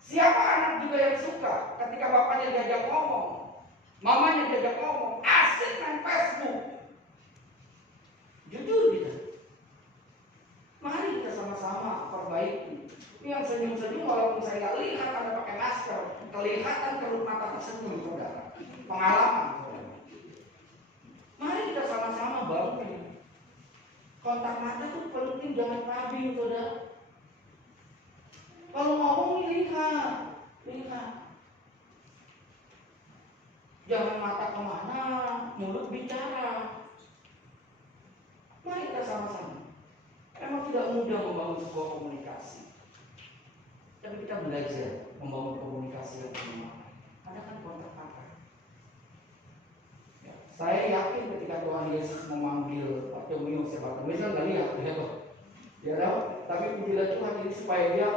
Siapa anak juga yang suka ketika bapaknya diajak ngomong, mamanya diajak ngomong, asik main Facebook? Jujur kita. Mari kita sama-sama perbaiki Ini yang senyum-senyum walaupun saya nggak lihat Anda pakai masker, kelihatan kerut mata tersenyum, saudara. Pengalaman, saudara. Mari kita sama-sama bangun. Kontak mata itu penting, jangan pabing, saudara. Kalau ngomong lihat. Jangan mata kemana, mulut bicara. Mari kita sama-sama. Memang tidak mudah membangun sebuah komunikasi, tapi kita belajar membangun komunikasi yang benar. Ada kan kontak mata. Ya, saya yakin ketika Tuhan Yesus memanggil Bartimeus, Bartimeus kan nggak lihat, ya tahu. Tapi bila Tuhan ini supaya dia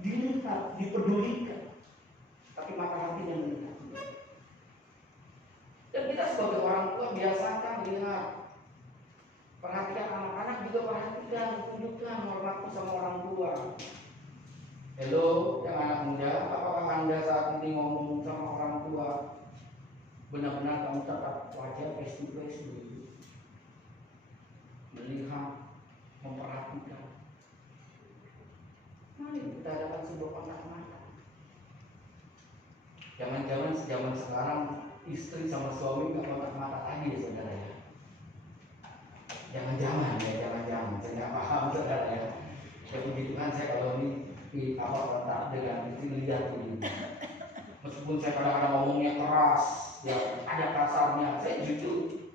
dilihat, dipedulikan, tapi mata hatinya melihat. Dan kita sebagai orang tua biasakan lihat. Perhatikan anak-anak juga, perhatikan, tunjukkan hormatku sama orang tua. Halo, yang anak muda, apakah Anda saat ini ngomong sama orang tua benar-benar kamu tatap wajah face to face dulu, melihat, memperhatikan? Mari kita hadapan sebuah kontak mata. Jangan-jangan sejaman sekarang istri sama suami nggak kontak mata lagi ya, saudara ya. Jangan-jangan, saya nggak paham, saudara ya. Ya begitu kan saya kalau ini kontak dengan istri lihat ini. Meskipun saya kadang-kadang ngomongnya keras, ya ada kasarnya, saya jujur.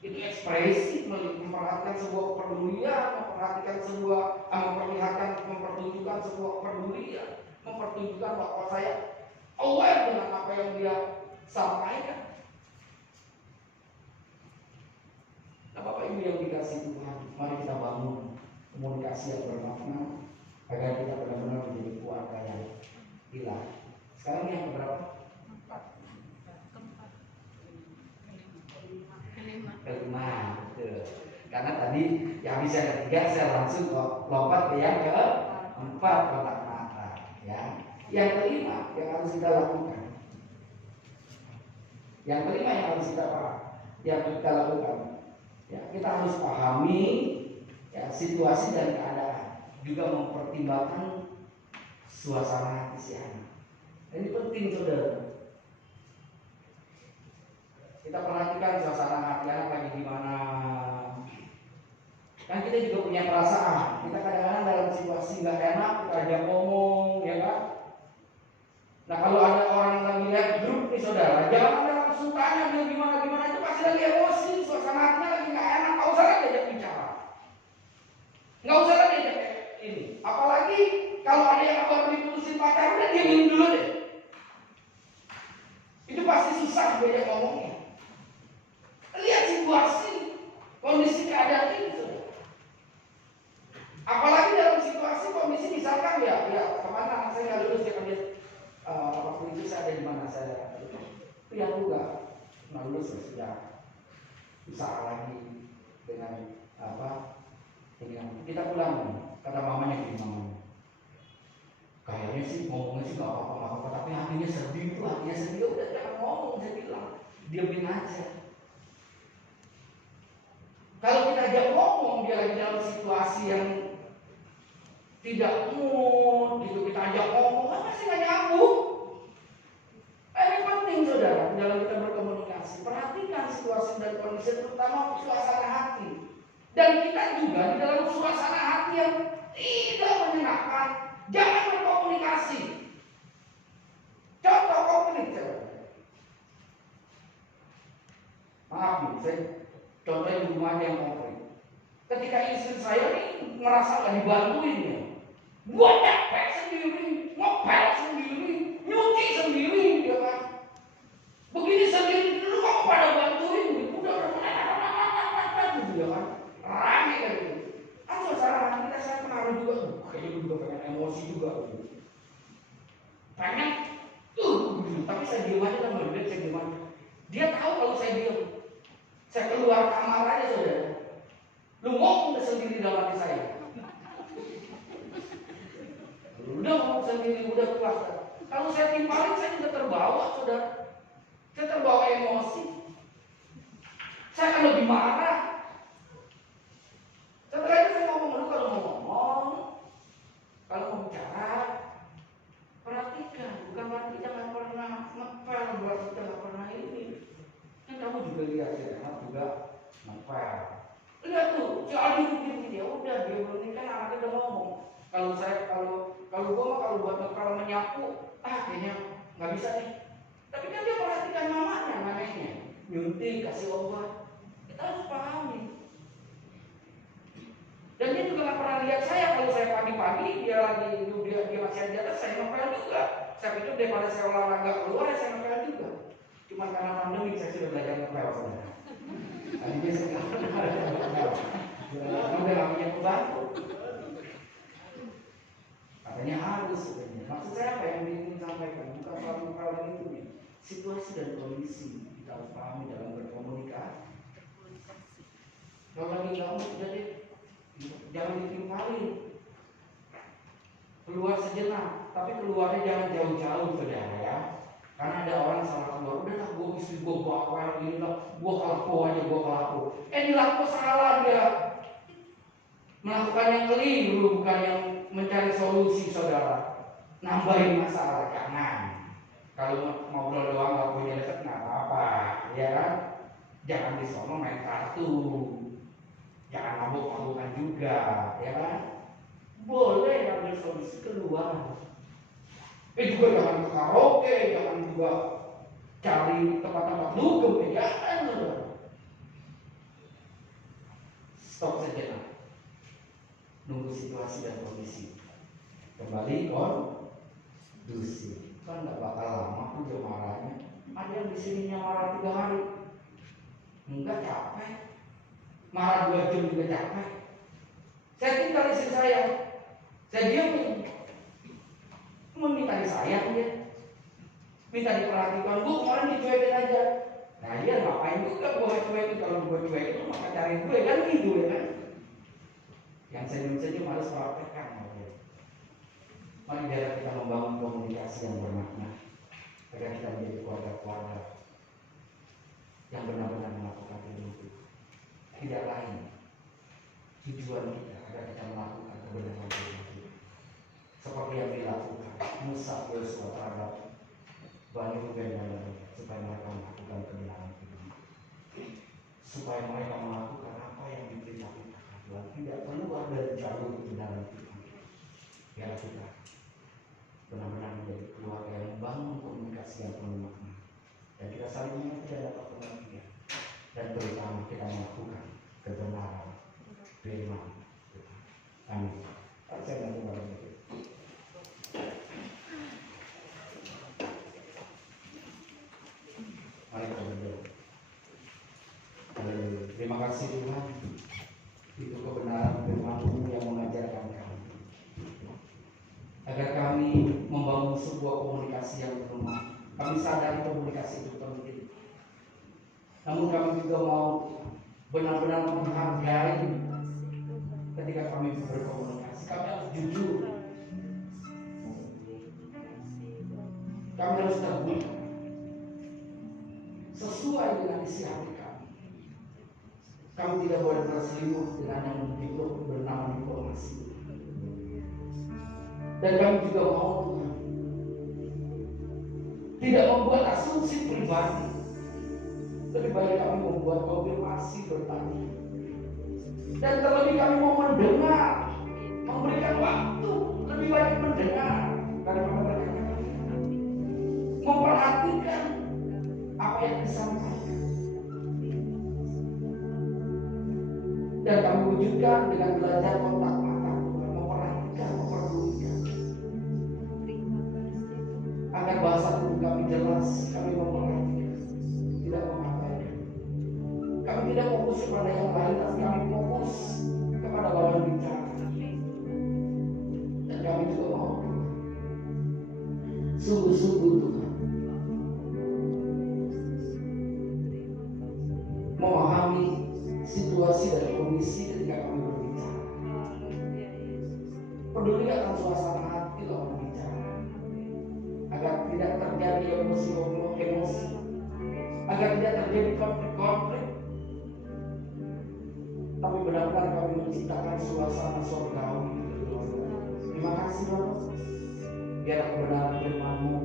Itu ekspresi memperhatikan sebuah kepedulian, mempertunjukkan sebuah kepedulian, mempertunjukkan bahwa saya aware dengan apa yang dia sampaikan. Nah, Bapak Ibu yang dikasihi Tuhan, mari kita bangun komunikasi yang bermakna agar kita benar-benar menjadi keluarga yang ilahi. Sekarang yang keberapa? Kelima. Karena tadi yang bisa ketiga saya langsung lompat ke yang keempat, kontak mata. Ya. Yang kelima yang harus kita lakukan. Ya, kita harus pahami ya, situasi dan keadaan, juga mempertimbangkan suasana hati si anak. Ini penting, saudara. Kita perhatikan suasana hati anak lagi gimana. Kan kita juga punya perasaan. Kita kadang-kadang dalam situasi nggak enak, kita ajak ngomong, ya kan? Nah, kalau ada orang lagi lihat grup nih, saudara, jangan Anda langsung tanya dia gimana, itu pasti lagi emosi, suasana hatinya lagi nggak enak. Nggak usah lagi diajak bicara, nggak usah lagi diajak ini. Apalagi kalau ada yang baru diputusin pacar, udah diemin dulu deh. Itu pasti susah diajak ngomongnya. Lihat situasi, kondisi keadaan ini, saudara. Apalagi dalam situasi kondisi misalkan ya kemana saya nggak lulus ya kan dia. Waktu itu saya ada di mana saya lihat juga nggak lulus sudah usaha lagi dengan kita pulang, kata mamanya gini, mamanya kayaknya sih ngomongnya sih nggak apa-apa, tapi hatinya sedih, udah jangan ngomong, saya bilang diamin aja. Kalau kita ajak ngomong dia lagi dalam situasi yang tidak mood gitu, kita ajak ngomong pasti nggak nyambung. Ini penting, saudara, dalam kita berkomunikasi. Perhatikan situasi dan kondisi, terutama suasana hati. Dan kita juga di dalam suasana hati yang tidak menyenangkan, jangan berkomunikasi. Contoh konkret, maaf nih, saya contohnya di rumah yang konkret. Ketika istri saya nih merasa nggak dibantuin ya, buat capek sendiri, ngepel sendiri, nyuci sendiri, ya kan? Begini sendiri, dulu kamu pada bantuin, udah gitu, ya kan? Rame kan gitu. Kan suasana hati kita saya pengaruh juga, kayaknya juga pengen emosi juga, pengen, tapi saya diem aja kan, saya diem aja. Dia tahu kalau saya diem, saya keluar kamar aja, saudara. Lu ngomong sendiri dalam hati saya. Udah ngomong sendiri, udah puas. Kalau saya timpalin, saya juga terbawa, saudara. Saya terbawa emosi. Saya akan lebih marah. Setelah itu saya ngomong dulu, kalau mau ngomong Kalau gue mah kalau kalau menyapu, kayaknya nggak bisa nih. Tapi kan dia perhatikan mamanya, neneknya, nyuntik, kasih obat. Kita harus pahami. Dan dia juga nggak pernah lihat saya kalau saya pagi-pagi dia masih di atas, saya ngepel juga. Saya pikir daripada saya olahraga keluar, saya ngepel juga. Cuma karena pandemi saya sudah belajar ngepel, saudara. Tadinya saya nggak pernah ngepel. Karena udah nggak punya pembantu. Katanya harus sebenarnya. Maksud saya apa yang ingin sampaikan? Bukan soal ngepel itu nih. Situasi dan kondisi kita harus pahami dalam berkomunikasi. Kalau lagi nggak mau, jadi jangan ditimpalin. Keluar sejenak, tapi keluarnya jangan jauh-jauh, saudara ya. Karena ada orang salah keluar, udahlah gue istri gue bawel ini lah, gue kelaku aja, gue kelaku. Dilaku salah dia. Melakukan yang keliru, bukan yang mencari solusi, saudara. Nambahin masalah, jangan. Kalau ngobrol doang gak punya deket nggak apa-apa, ya kan? Jangan disono main kartu, jangan mabuk-mabukan juga, ya kan? Boleh ambil solusi keluar. Juga jangan ke karaoke, jangan juga cari tempat-tempat dugem, jangan. Stop sejenak, nunggu situasi dan kondisi. Kembali kondusif. Kan nggak bakal lama tuh dia marahnya. Ada yang di sininya marah 3 hari, enggak capek. Marah 2 jam juga capek. Saya tinggal istri saya diamin. Minta disayang dia, minta diperhatikan. Bu, kemarin dicuekin aja. Nah dia ngapain juga gue cuekin? Kalau gue cuekin maka cari gue kan gitu ya kan. Yang senyum-senyum harus praktekkan. Mari biar kita membangun komunikasi yang bermakna, agar kita menjadi keluarga-keluarga yang benar-benar melakukan itu. Tidak lain tujuan kita agar kita melakukan kebenaran itu, seperti yang dilakukan Musa Yosua terhadap Bani Ruben dan Gad, supaya mereka melakukan kebenaran itu, supaya mereka melakukan apa yang diperintahkan Tuhan, tidak keluar dari jalur kebenaran itu. Biar kita benar-benar menjadi keluarga yang membangun komunikasi yang penuh makna, dan kita saling mengerti dan dapat pengertian, dan terutama kita melakukan kebenaran firman Tuhan. Amin. Saya nanti malam itu. Mari kita berdoa. Terima kasih Tuhan, itu kebenaran firman-Mu yang mengajarkan kami, agar kami membangun sebuah komunikasi yang penuh makna. Kami sadar komunikasi itu penting, namun kami juga mau benar-benar menghargai ketika kami berkomunikasi. Kami harus jujur, kami harus terbuka sesuai dengan isi hati kami. Kami tidak boleh berselimut dengan yang bernama diplomasi. Dan kami juga mau Tuhan tidak membuat asumsi pribadi. Lebih baik kami membuat konfirmasi bertanya. Dan terlebih kami mau mendengar, memberikan waktu. Lebih baik mendengar daripada berkata-kata. Memperhatikan apa yang disampaikan. Dan kami wujudkan dengan belajar kontak mata, memperhatikan, memperdulikan. Agar bahasa tubuh kami jelas, kami memperhatikan, tidak mengabaikan. Kami tidak fokus kepada yang lain, tapi kami fokus kepada lawan bicara. Dan kami juga mau sungguh-sungguh Tuhan memahami situasi dan kondisi ketika kami berbicara. Peduli akan suasana hati lawan bicara, agar tidak terjadi emosi, agar tidak terjadi konflik, tapi benar-benar kami menciptakan suasana surgawi. Terima kasih Bapak, biar kebenaran firman-Mu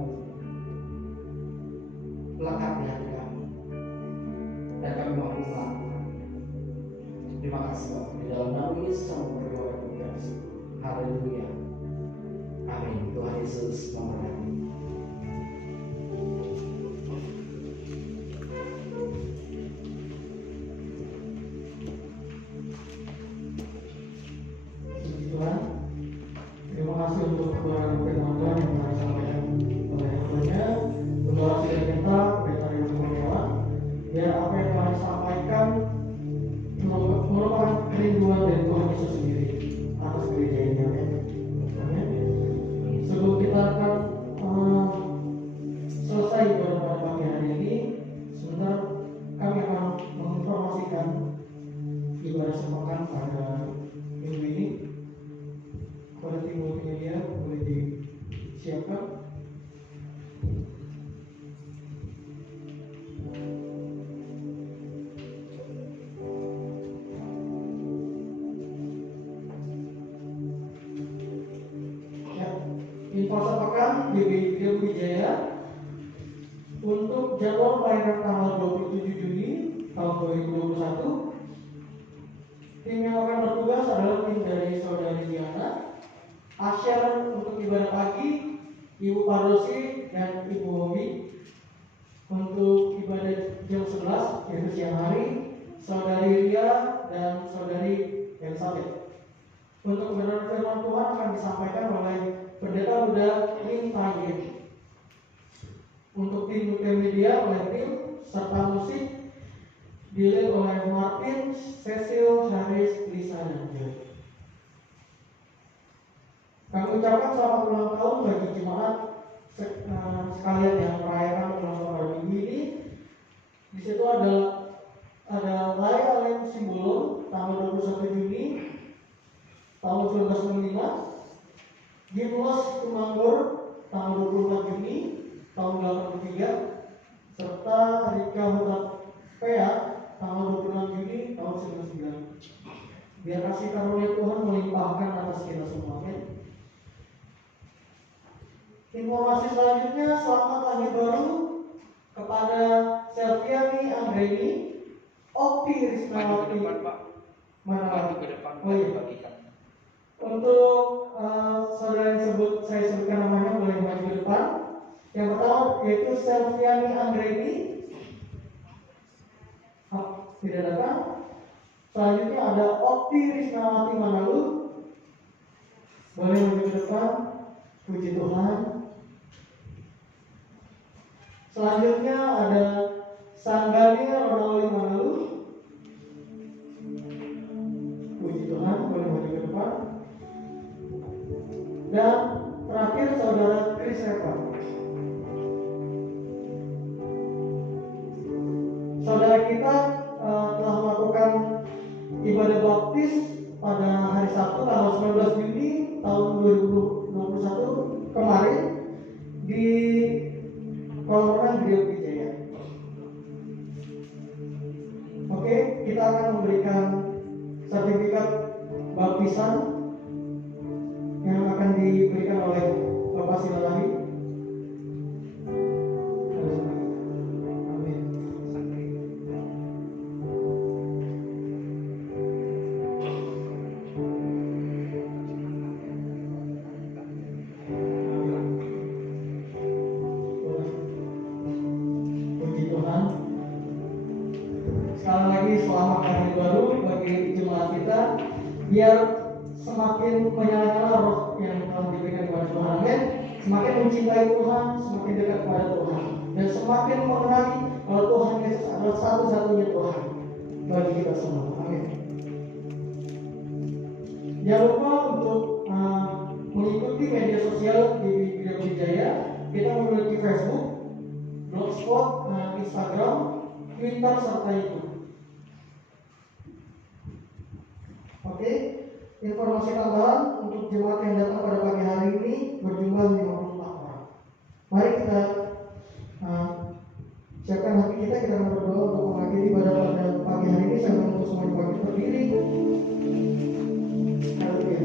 lekat di hati kami, dan kami mampu melakukan. Terima kasih Bapak, di dalam nama Yesus kami berdoa dan bersyukur. Haleluya. Amin. Yesus memberkati. Tuhan, terima kasih untuk kebenaran firman Tuhan yang telah disampaikan oleh hambanya, Gembala Sidang kita, Pendeta Ridho Kurniawan, biar apa yang telah disampaikan merupakan kerinduan dari Tuhan Yesus sendiri atas gereja ini. Amin. Sebelum kita akan selesai ibadah pada pagi hari ini, sebentar kami akan menginformasikan ibadah sepekan pada minggu ini. Pada tim media boleh disiapkan. Ya, info sepekan GBI Wijaya untuk jadwal pelayanan tanggal 27 Juni tahun 2021. Tim yang akan bertugas adalah tim dari Saudari Diana, Asyar untuk ibadah pagi, Ibu Parosi dan Ibu Hobi. Untuk ibadah jam 11 yaitu siang hari, Saudari Lia dan Saudari Elizabeth. Untuk kebenaran firman Tuhan akan disampaikan oleh Pendeta Muda Lintaye. Untuk tim multimedia oleh tim serta musik dilihat oleh Martin, Cecil, Haris, Lisa dan Joy. Kami ucapkan selamat ulang tahun bagi jemaat sekalian yang merayakan ulang tahun pada minggu ini. Di situ ada Lai Alem Simbolo tanggal 21 Juni tahun 1995, Gimlos Tumanggur tanggal 24 Juni tahun 83, serta Rika Hutat Pea tanggal 26 Juni tahun 1999. Biar kasih karunia Tuhan melimpahkan atas kita semua. Informasi selanjutnya, selamat lahir baru kepada Selviani Anggreni, Okti Rismawati. Maju ke depan, Oh iya. bagikan. Untuk saudara yang saya sebutkan namanya boleh maju ke depan. Yang pertama yaitu Selviani Anggreni. Tidak datang. Selanjutnya ada Okti Rismawati Manalu. Boleh maju ke depan. Puji Tuhan. Selanjutnya ada Sanggani Ronaldi Manalu. Puji Tuhan, boleh maju ke depan. Dan terakhir saudara Chris Evan. Saudara kita telah melakukan ibadah baptis pada hari Sabtu tanggal 19 Juni tahun 2021 kemarin di kolam renang Gereja Wijaya. Oke, kita akan memberikan sertifikat baptisan yang akan diberikan oleh Bapak Silalahi. Amin. Puji Tuhan. Sekali lagi selamat hari baru bagi jemaat kita, biar semakin menyala-nyala roh yang telah diberikan kepada Tuhan. Amin. Semakin mencintai Tuhan, semakin dekat kepada Tuhan, dan semakin mengenali bahwa Tuhan Yesus adalah satu-satunya Tuhan bagi kita semua. Amin. Jangan lupa untuk mengikuti media sosial di Gereja Wijaya. Kita memiliki Facebook, Blogspot, Instagram, Twitter, serta YouTube. Oke, informasi tambahan untuk jemaat yang datang pada pagi hari ini berjumlah 54 orang. Mari kita siapkan hati kita akan berdoa untuk mengakhiri ibadah pada pagi hari ini. Saya untuk semua bagi berdiri. Haleluya.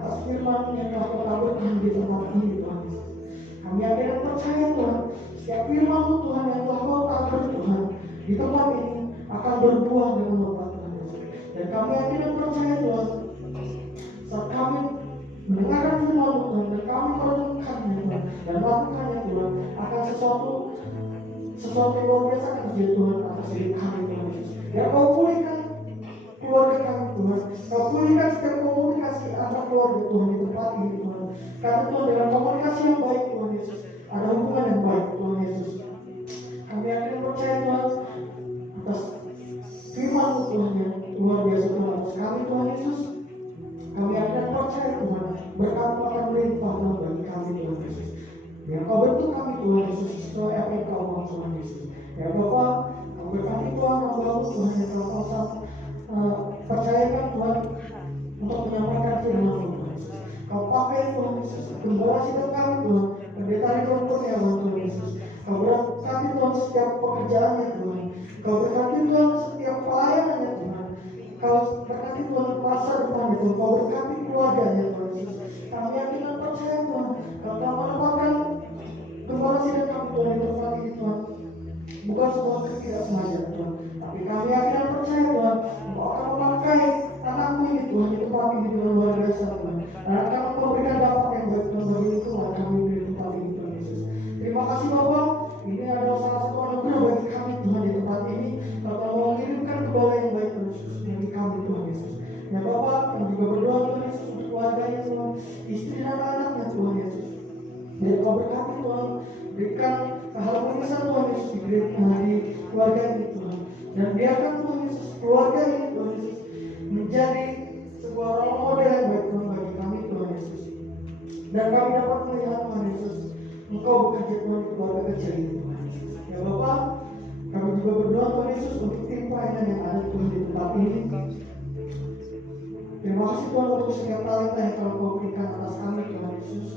atas firman yang telah Kau taburkan di tempat ini Tuhan Yesus. Kami yakin dan percaya Tuhan, setiap firman-Mu Tuhan yang telah Kau tabur Tuhan di tempat ini akan berbuah dengan lebat Tuhan Yesus. Dan kami yakin dan percaya Tuhan, saat kami mendengarkan firman-Mu Tuhan dan kami merenungkannya Tuhan dan melakukannya Tuhan, akan sesuatu yang luar biasa akan terjadi Tuhan atas hidup kami Tuhan Yesus. Ya Kau pulihkan keluarga kami Tuhan, Kau pulihkan setiap komunikasi antar keluarga Tuhan di tempat ini Tuhan. Karena Tuhan dengan komunikasi yang baik Tuhan Yesus, ada hubungan yang baik Tuhan Yesus. Kami yakin dan percaya Tuhan atas firman-Mu Tuhan yang luar biasa Tuhan atas kami Tuhan Yesus. Kami yakin dan percaya Tuhan, berkat-Mu akan melimpah Tuhan bagi kami Tuhan Yesus. Biar Kau bentuk kami Tuhan Yesus sesuai apa yang Kau mau Tuhan Yesus. Ya Bapa, Kau berkati Tuhan, hamba-Mu Tuhan yang telah Kau percayakan Tuhan untuk menyampaikan firman-Mu Tuhan Yesus. Kau pakai Tuhan Yesus, gembala sidang kami Tuhan, pendeta di rumput ya Tuhan Yesus. Kau berkati Tuhan setiap pekerjaannya Tuhan. Kau berkati Tuhan setiap pelayanannya Tuhan. Kau berkati Tuhan pasar depannya Tuhan. Kau berkati keluarganya Tuhan Yesus. Kami yakin dan percaya Tuhan, Kau telah menempatkan gembala sidang kami Tuhan di tempat ini Tuhan. Bukan sebuah ketidaksengajaan Tuhan, tapi kami yakin dan percaya Tuhan, Kau akan memakai anakku ini Tuhan di tempat ini dengan luar biasa Tuhan. Dan akan memberikan dampak yang baik Tuhan bagi lingkungan kami di tempat ini Tuhan Yesus. Terima kasih Bapa, ini adalah salah satu anugerah bagi kami Tuhan di tempat ini. Kau telah mengirimkan gembala yang baik Tuhan Yesus bagi kami Tuhan Yesus. Ya Bapa, kami juga berdoa Tuhan Yesus untuk keluarganya Tuhan, istri dan anak-anaknya Tuhan Yesus. Dan Kau berkati Tuhan, berikan keharmonisan Tuhan Yesus di keluarga ini Tuhan. Dan biarkan Tuhan Yesus keluarga ini Tuhan Yesus menjadi sebuah role model yang baik Tuhan bagi kami Tuhan Yesus. Dan kami dapat melihat Tuhan Yesus, Engkau bekerja Tuhan di keluarga kecil ini Tuhan Yesus. Ya Bapa, kami juga berdoa Tuhan Yesus untuk tim pelayanan yang ada Tuhan di tempat ini. Terima kasih Tuhan untuk setiap talenta yang telah Kau berikan atas kami Tuhan Yesus.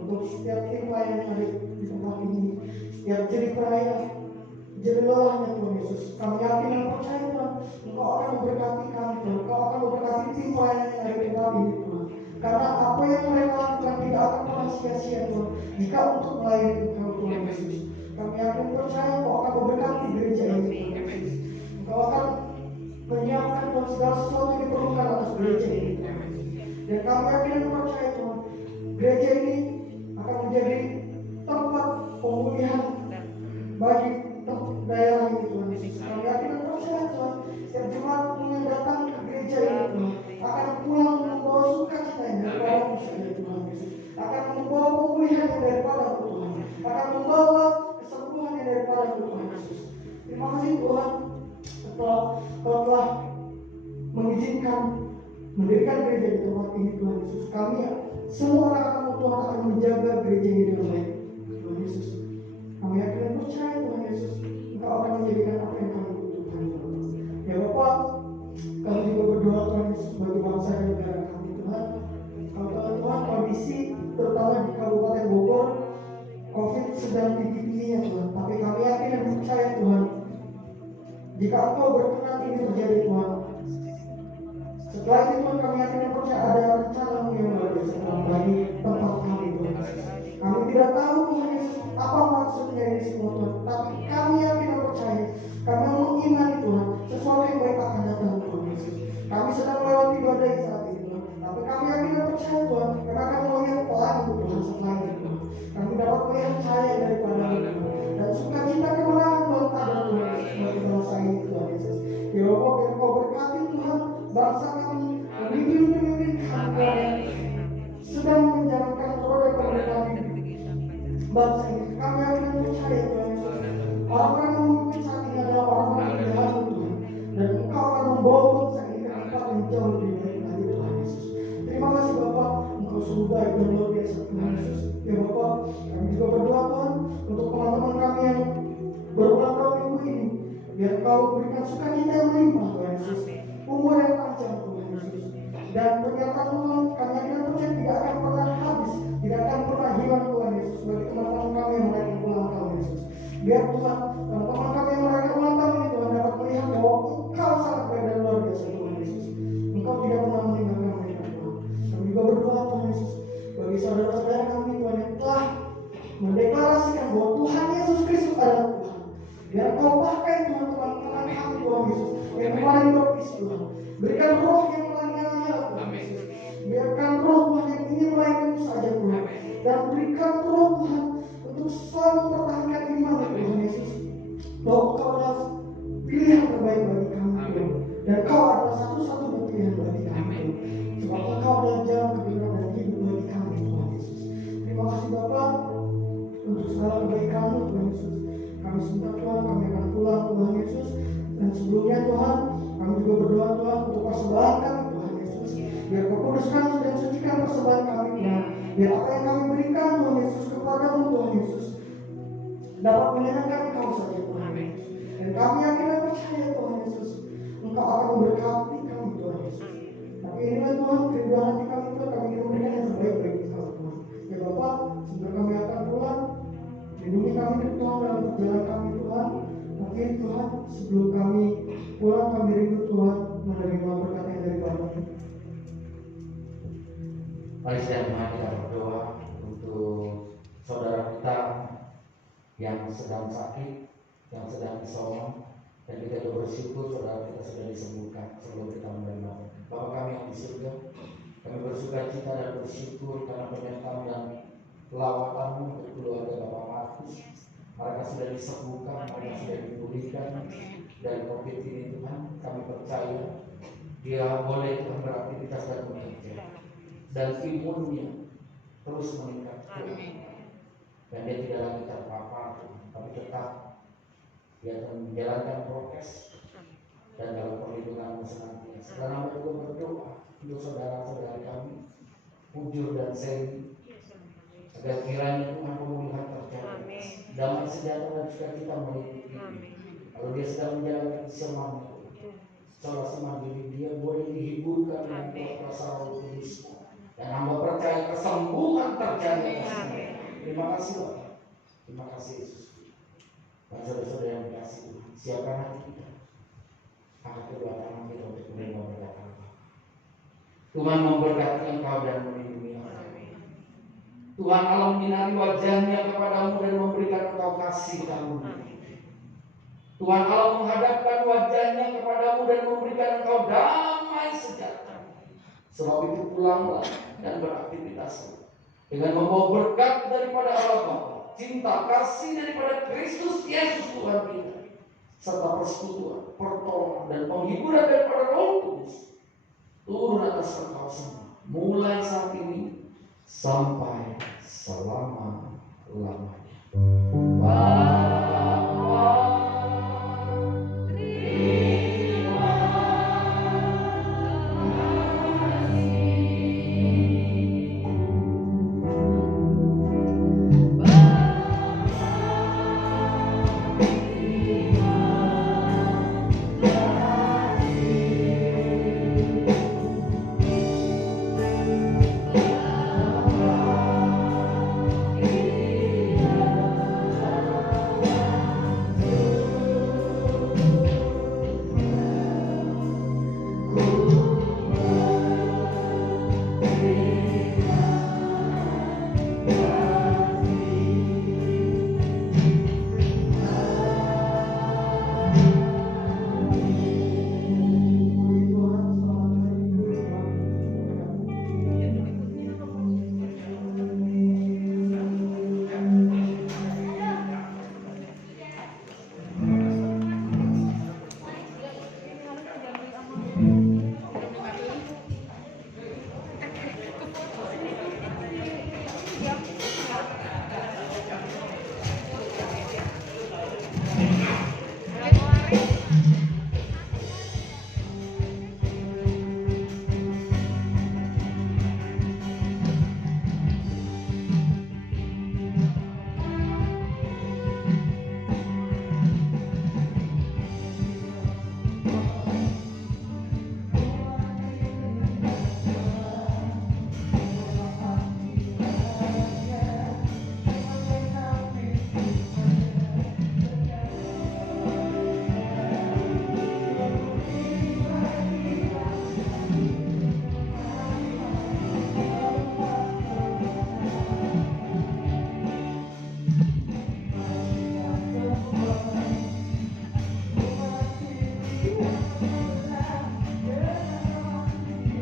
Untuk setiap tim pelayanan yang ada di tempat ini, setiap jerih pelayanan, jerih lelahnya Tuhan Yesus. Kami yakin dan percaya Tuhan, Engkau akan memberkati kami Tuhan. Engkau akan memberkati tim pelayanan yang ada di tempat ini Tuhan. Karena apa yang mereka lakukan tidak akan pernah sia-sia Tuhan, jika untuk melayani Engkau Tuhan Yesus. Kami yakin percaya Engkau akan memberkati gereja ini Tuhan Yesus. Engkau akan menyiapkan Tuhan segala sesuatu yang diperlukan atas gereja ini Tuhan Yesus. Dan kami yakin dan percaya Tuhan, gereja ini akan menjadi tempat pemulihan bagi daerah ini Tuhan Yesus. Kami yakin dan percaya Tuhan, setiap jemaat yang datang ke gereja ini Tuhan akan pulang membawa sukacita yang daripada saja Tuhan Yesus. Akan membawa pemulihan yang daripada Tuhan, akan membawa kesembuhan yang daripada Tuhan Yesus. Terima kasih Tuhan, Kau telah mengizinkan mendirikan gereja di tempat ini Tuhan Yesus. Kami semua anak-anak Tuhan akan menjaga gereja ini dengan baik Tuhan Yesus. Kami yakin dan percaya Tuhan Yesus, Engkau akan menjadikan apa yang kami butuhkan Tuhan. Ya Bapak, kami juga berdoa Tuhan Yesus bagi bangsa dan negara kami Tuhan. Kalau Tuhan kondisi terutama di Kabupaten Bogor, COVID sedang tinggi-tingginya Tuhan. Tapi kami yakin dan percaya Tuhan, jika Engkau berkenan ini terjadi Tuhan, setelah itu Tuhan kami yakin dan percaya ada rencana-Mu yang luar biasa Tuhan bagi tempat kami Tuhan. Kami tidak tahu Tuhan Yesus apa maksudnya ini semua Tuhan, tapi kami yakin dan percaya, kami mengimani Tuhan, sesuatu yang baik akan datang Tuhan Yesus. Kami sedang melewati badai saat ini Tuhan, tapi kami yakin dan percaya Tuhan, karena kami melihat pelangi Tuhan setelah ini Tuhan. Kami dapat melihat cahaya daripada Tuhan, dan sukacita kemenangan Tuhan ada Tuhan Yesus bagi bangsa ini Tuhan Yesus. Ya Allah, biar Kau berkati Tuhan bangsa kami, pemimpin-pemimpin kami sedang menjalankan roda pemerintahan bangsa ini. Kami yakin dan percaya Tuhan Yesus, orang-orang yang memimpin saat ini adalah orang-orang yang jahat Tuhan, dan Engkau akan membawa bangsa ini ke tempat yang jauh lebih baik lagi Tuhan Yesus. Terima kasih Bapak, Engkau sungguh baik dan luar biasa Tuhan Yesus. Ya Bapak, kami juga berdoa Tuhan untuk teman-teman kami yang berulang tahun minggu ini, biar Engkau berikan sukacita yang melimpah Tuhan Yesus, umur yang panjang Tuhan Yesus, dan pernyataan Tuhan kami yakin percaya tidak akan pernah habis, tidak akan pernah hilang Tuhan Yesus bagi teman-teman kami yang merayakan ulang tahun Yesus. Biar Tuhan, teman-teman kami yang merayakan ulang tahun ini Tuhan dapat melihat bahwa Engkau sangat baik dan luar biasa Tuhan Yesus. Engkau tidak pernah meninggalkan mereka Tuhan. Kami juga berdoa mendeklarasikan bahwa Tuhan Yesus Kristus adalah Tuhan. Biar Kau pakai Tuhan tangan kami Tuhan Yesus yang kemarin baptis Tuhan. Berikan roh yang melayani Tuhan Yesus. Biarkan roh Tuhan yang ingin melayani saja Tuhan. Dan berikan roh Tuhan untuk selalu mempertahankan iman Tuhan Yesus. Bahwa Kau adalah pilihan terbaik bagi kami Tuhan. Dan Kau adalah satu-satunya pilihan bagi kami Tuhan. Sebab Engkau adalah jalan kebenaran dan hidup bagi kami Tuhan Yesus. Terima kasih Bapa untuk segala kebaikan-Mu Tuhan Yesus. Kami sebentar Tuhan, kami akan pulang Tuhan Yesus. Dan sebelumnya Tuhan, kami juga berdoa Tuhan untuk persembahan kami Tuhan Yesus. Biar Kau kuduskan dan sucikan persembahan kami Tuhan. Biar apa yang kami berikan Tuhan Yesus kepada-Mu Tuhan Yesus dapat menyenangkan Engkau saja Tuhan. Dan kami yakin dan percaya Tuhan Yesus, Engkau akan memberkati kami Tuhan Yesus. Tapi inilah Tuhan, kerinduan hati kami Tuhan, kami ingin memberikan yang terbaik bagi Engkau Tuhan. Ya Bapak, sebelum kami akan pulang, lindungi kami Tuhan dalam perjalanan kami Tuhan. Mungkin Tuhan, sebelum kami pulang, kami rindu Tuhan menerima berkat yang dari Bapa. Mari kita berdoa untuk saudara kita yang sedang sakit, yang sedang isoman, dan kita juga bersyukur saudara kita sudah disembuhkan sebelum kita menerima. Bapa kami yang di surga, kami bersuka cita dan bersyukur karena penyertaan dan lawatanmu untuk keluarga Bapak Markus. Mereka sudah disembuhkan, mereka sudah dipulihkan dari COVID ini Tuhan. Kami percaya dia boleh Tuhan beraktivitas dan bekerja, dan imunnya terus meningkat Tuhan. Dan dia tidak lagi terpapar, tapi tetap dia akan menjalankan prokes dan dalam perlindungan-Mu senantiasa. Dan kami juga berdoa untuk saudara-saudara kami, Pujur dan Seni, agar kiranya Tuhan pemulihan terjadi, damai sejahtera dan sukacita meliputi. Kalau dia sedang menjalankan isoman, salah semandiri dia boleh dihiburkan dengan kuasa Roh Kudus. Dan hamba percaya kesembuhan terjadi. Terima kasih Bapak. Terima kasih Yesus. Dan saudara-saudara yang dikasih Tuhan, siapkan hati kita, angkat kedua tangan kita untuk menerima berkat Allah. Tuhan memberkati engkau dan melindungi engkau. Tuhan Allah menyinari wajahnya kepadamu dan memberikan engkau kasih karunia. Tuhan Allah menghadapkan wajahnya kepadamu dan memberikan engkau damai sejahtera. Sebab itu pulanglah dan beraktivitaslah dengan membawa berkat daripada Allah Bapa, cinta kasih daripada Kristus Yesus Tuhan kita, serta persekutuan, pertolongan dan penghiburan daripada Roh Kudus turun atas engkau semua, mulai saat ini sampai selama-lamanya.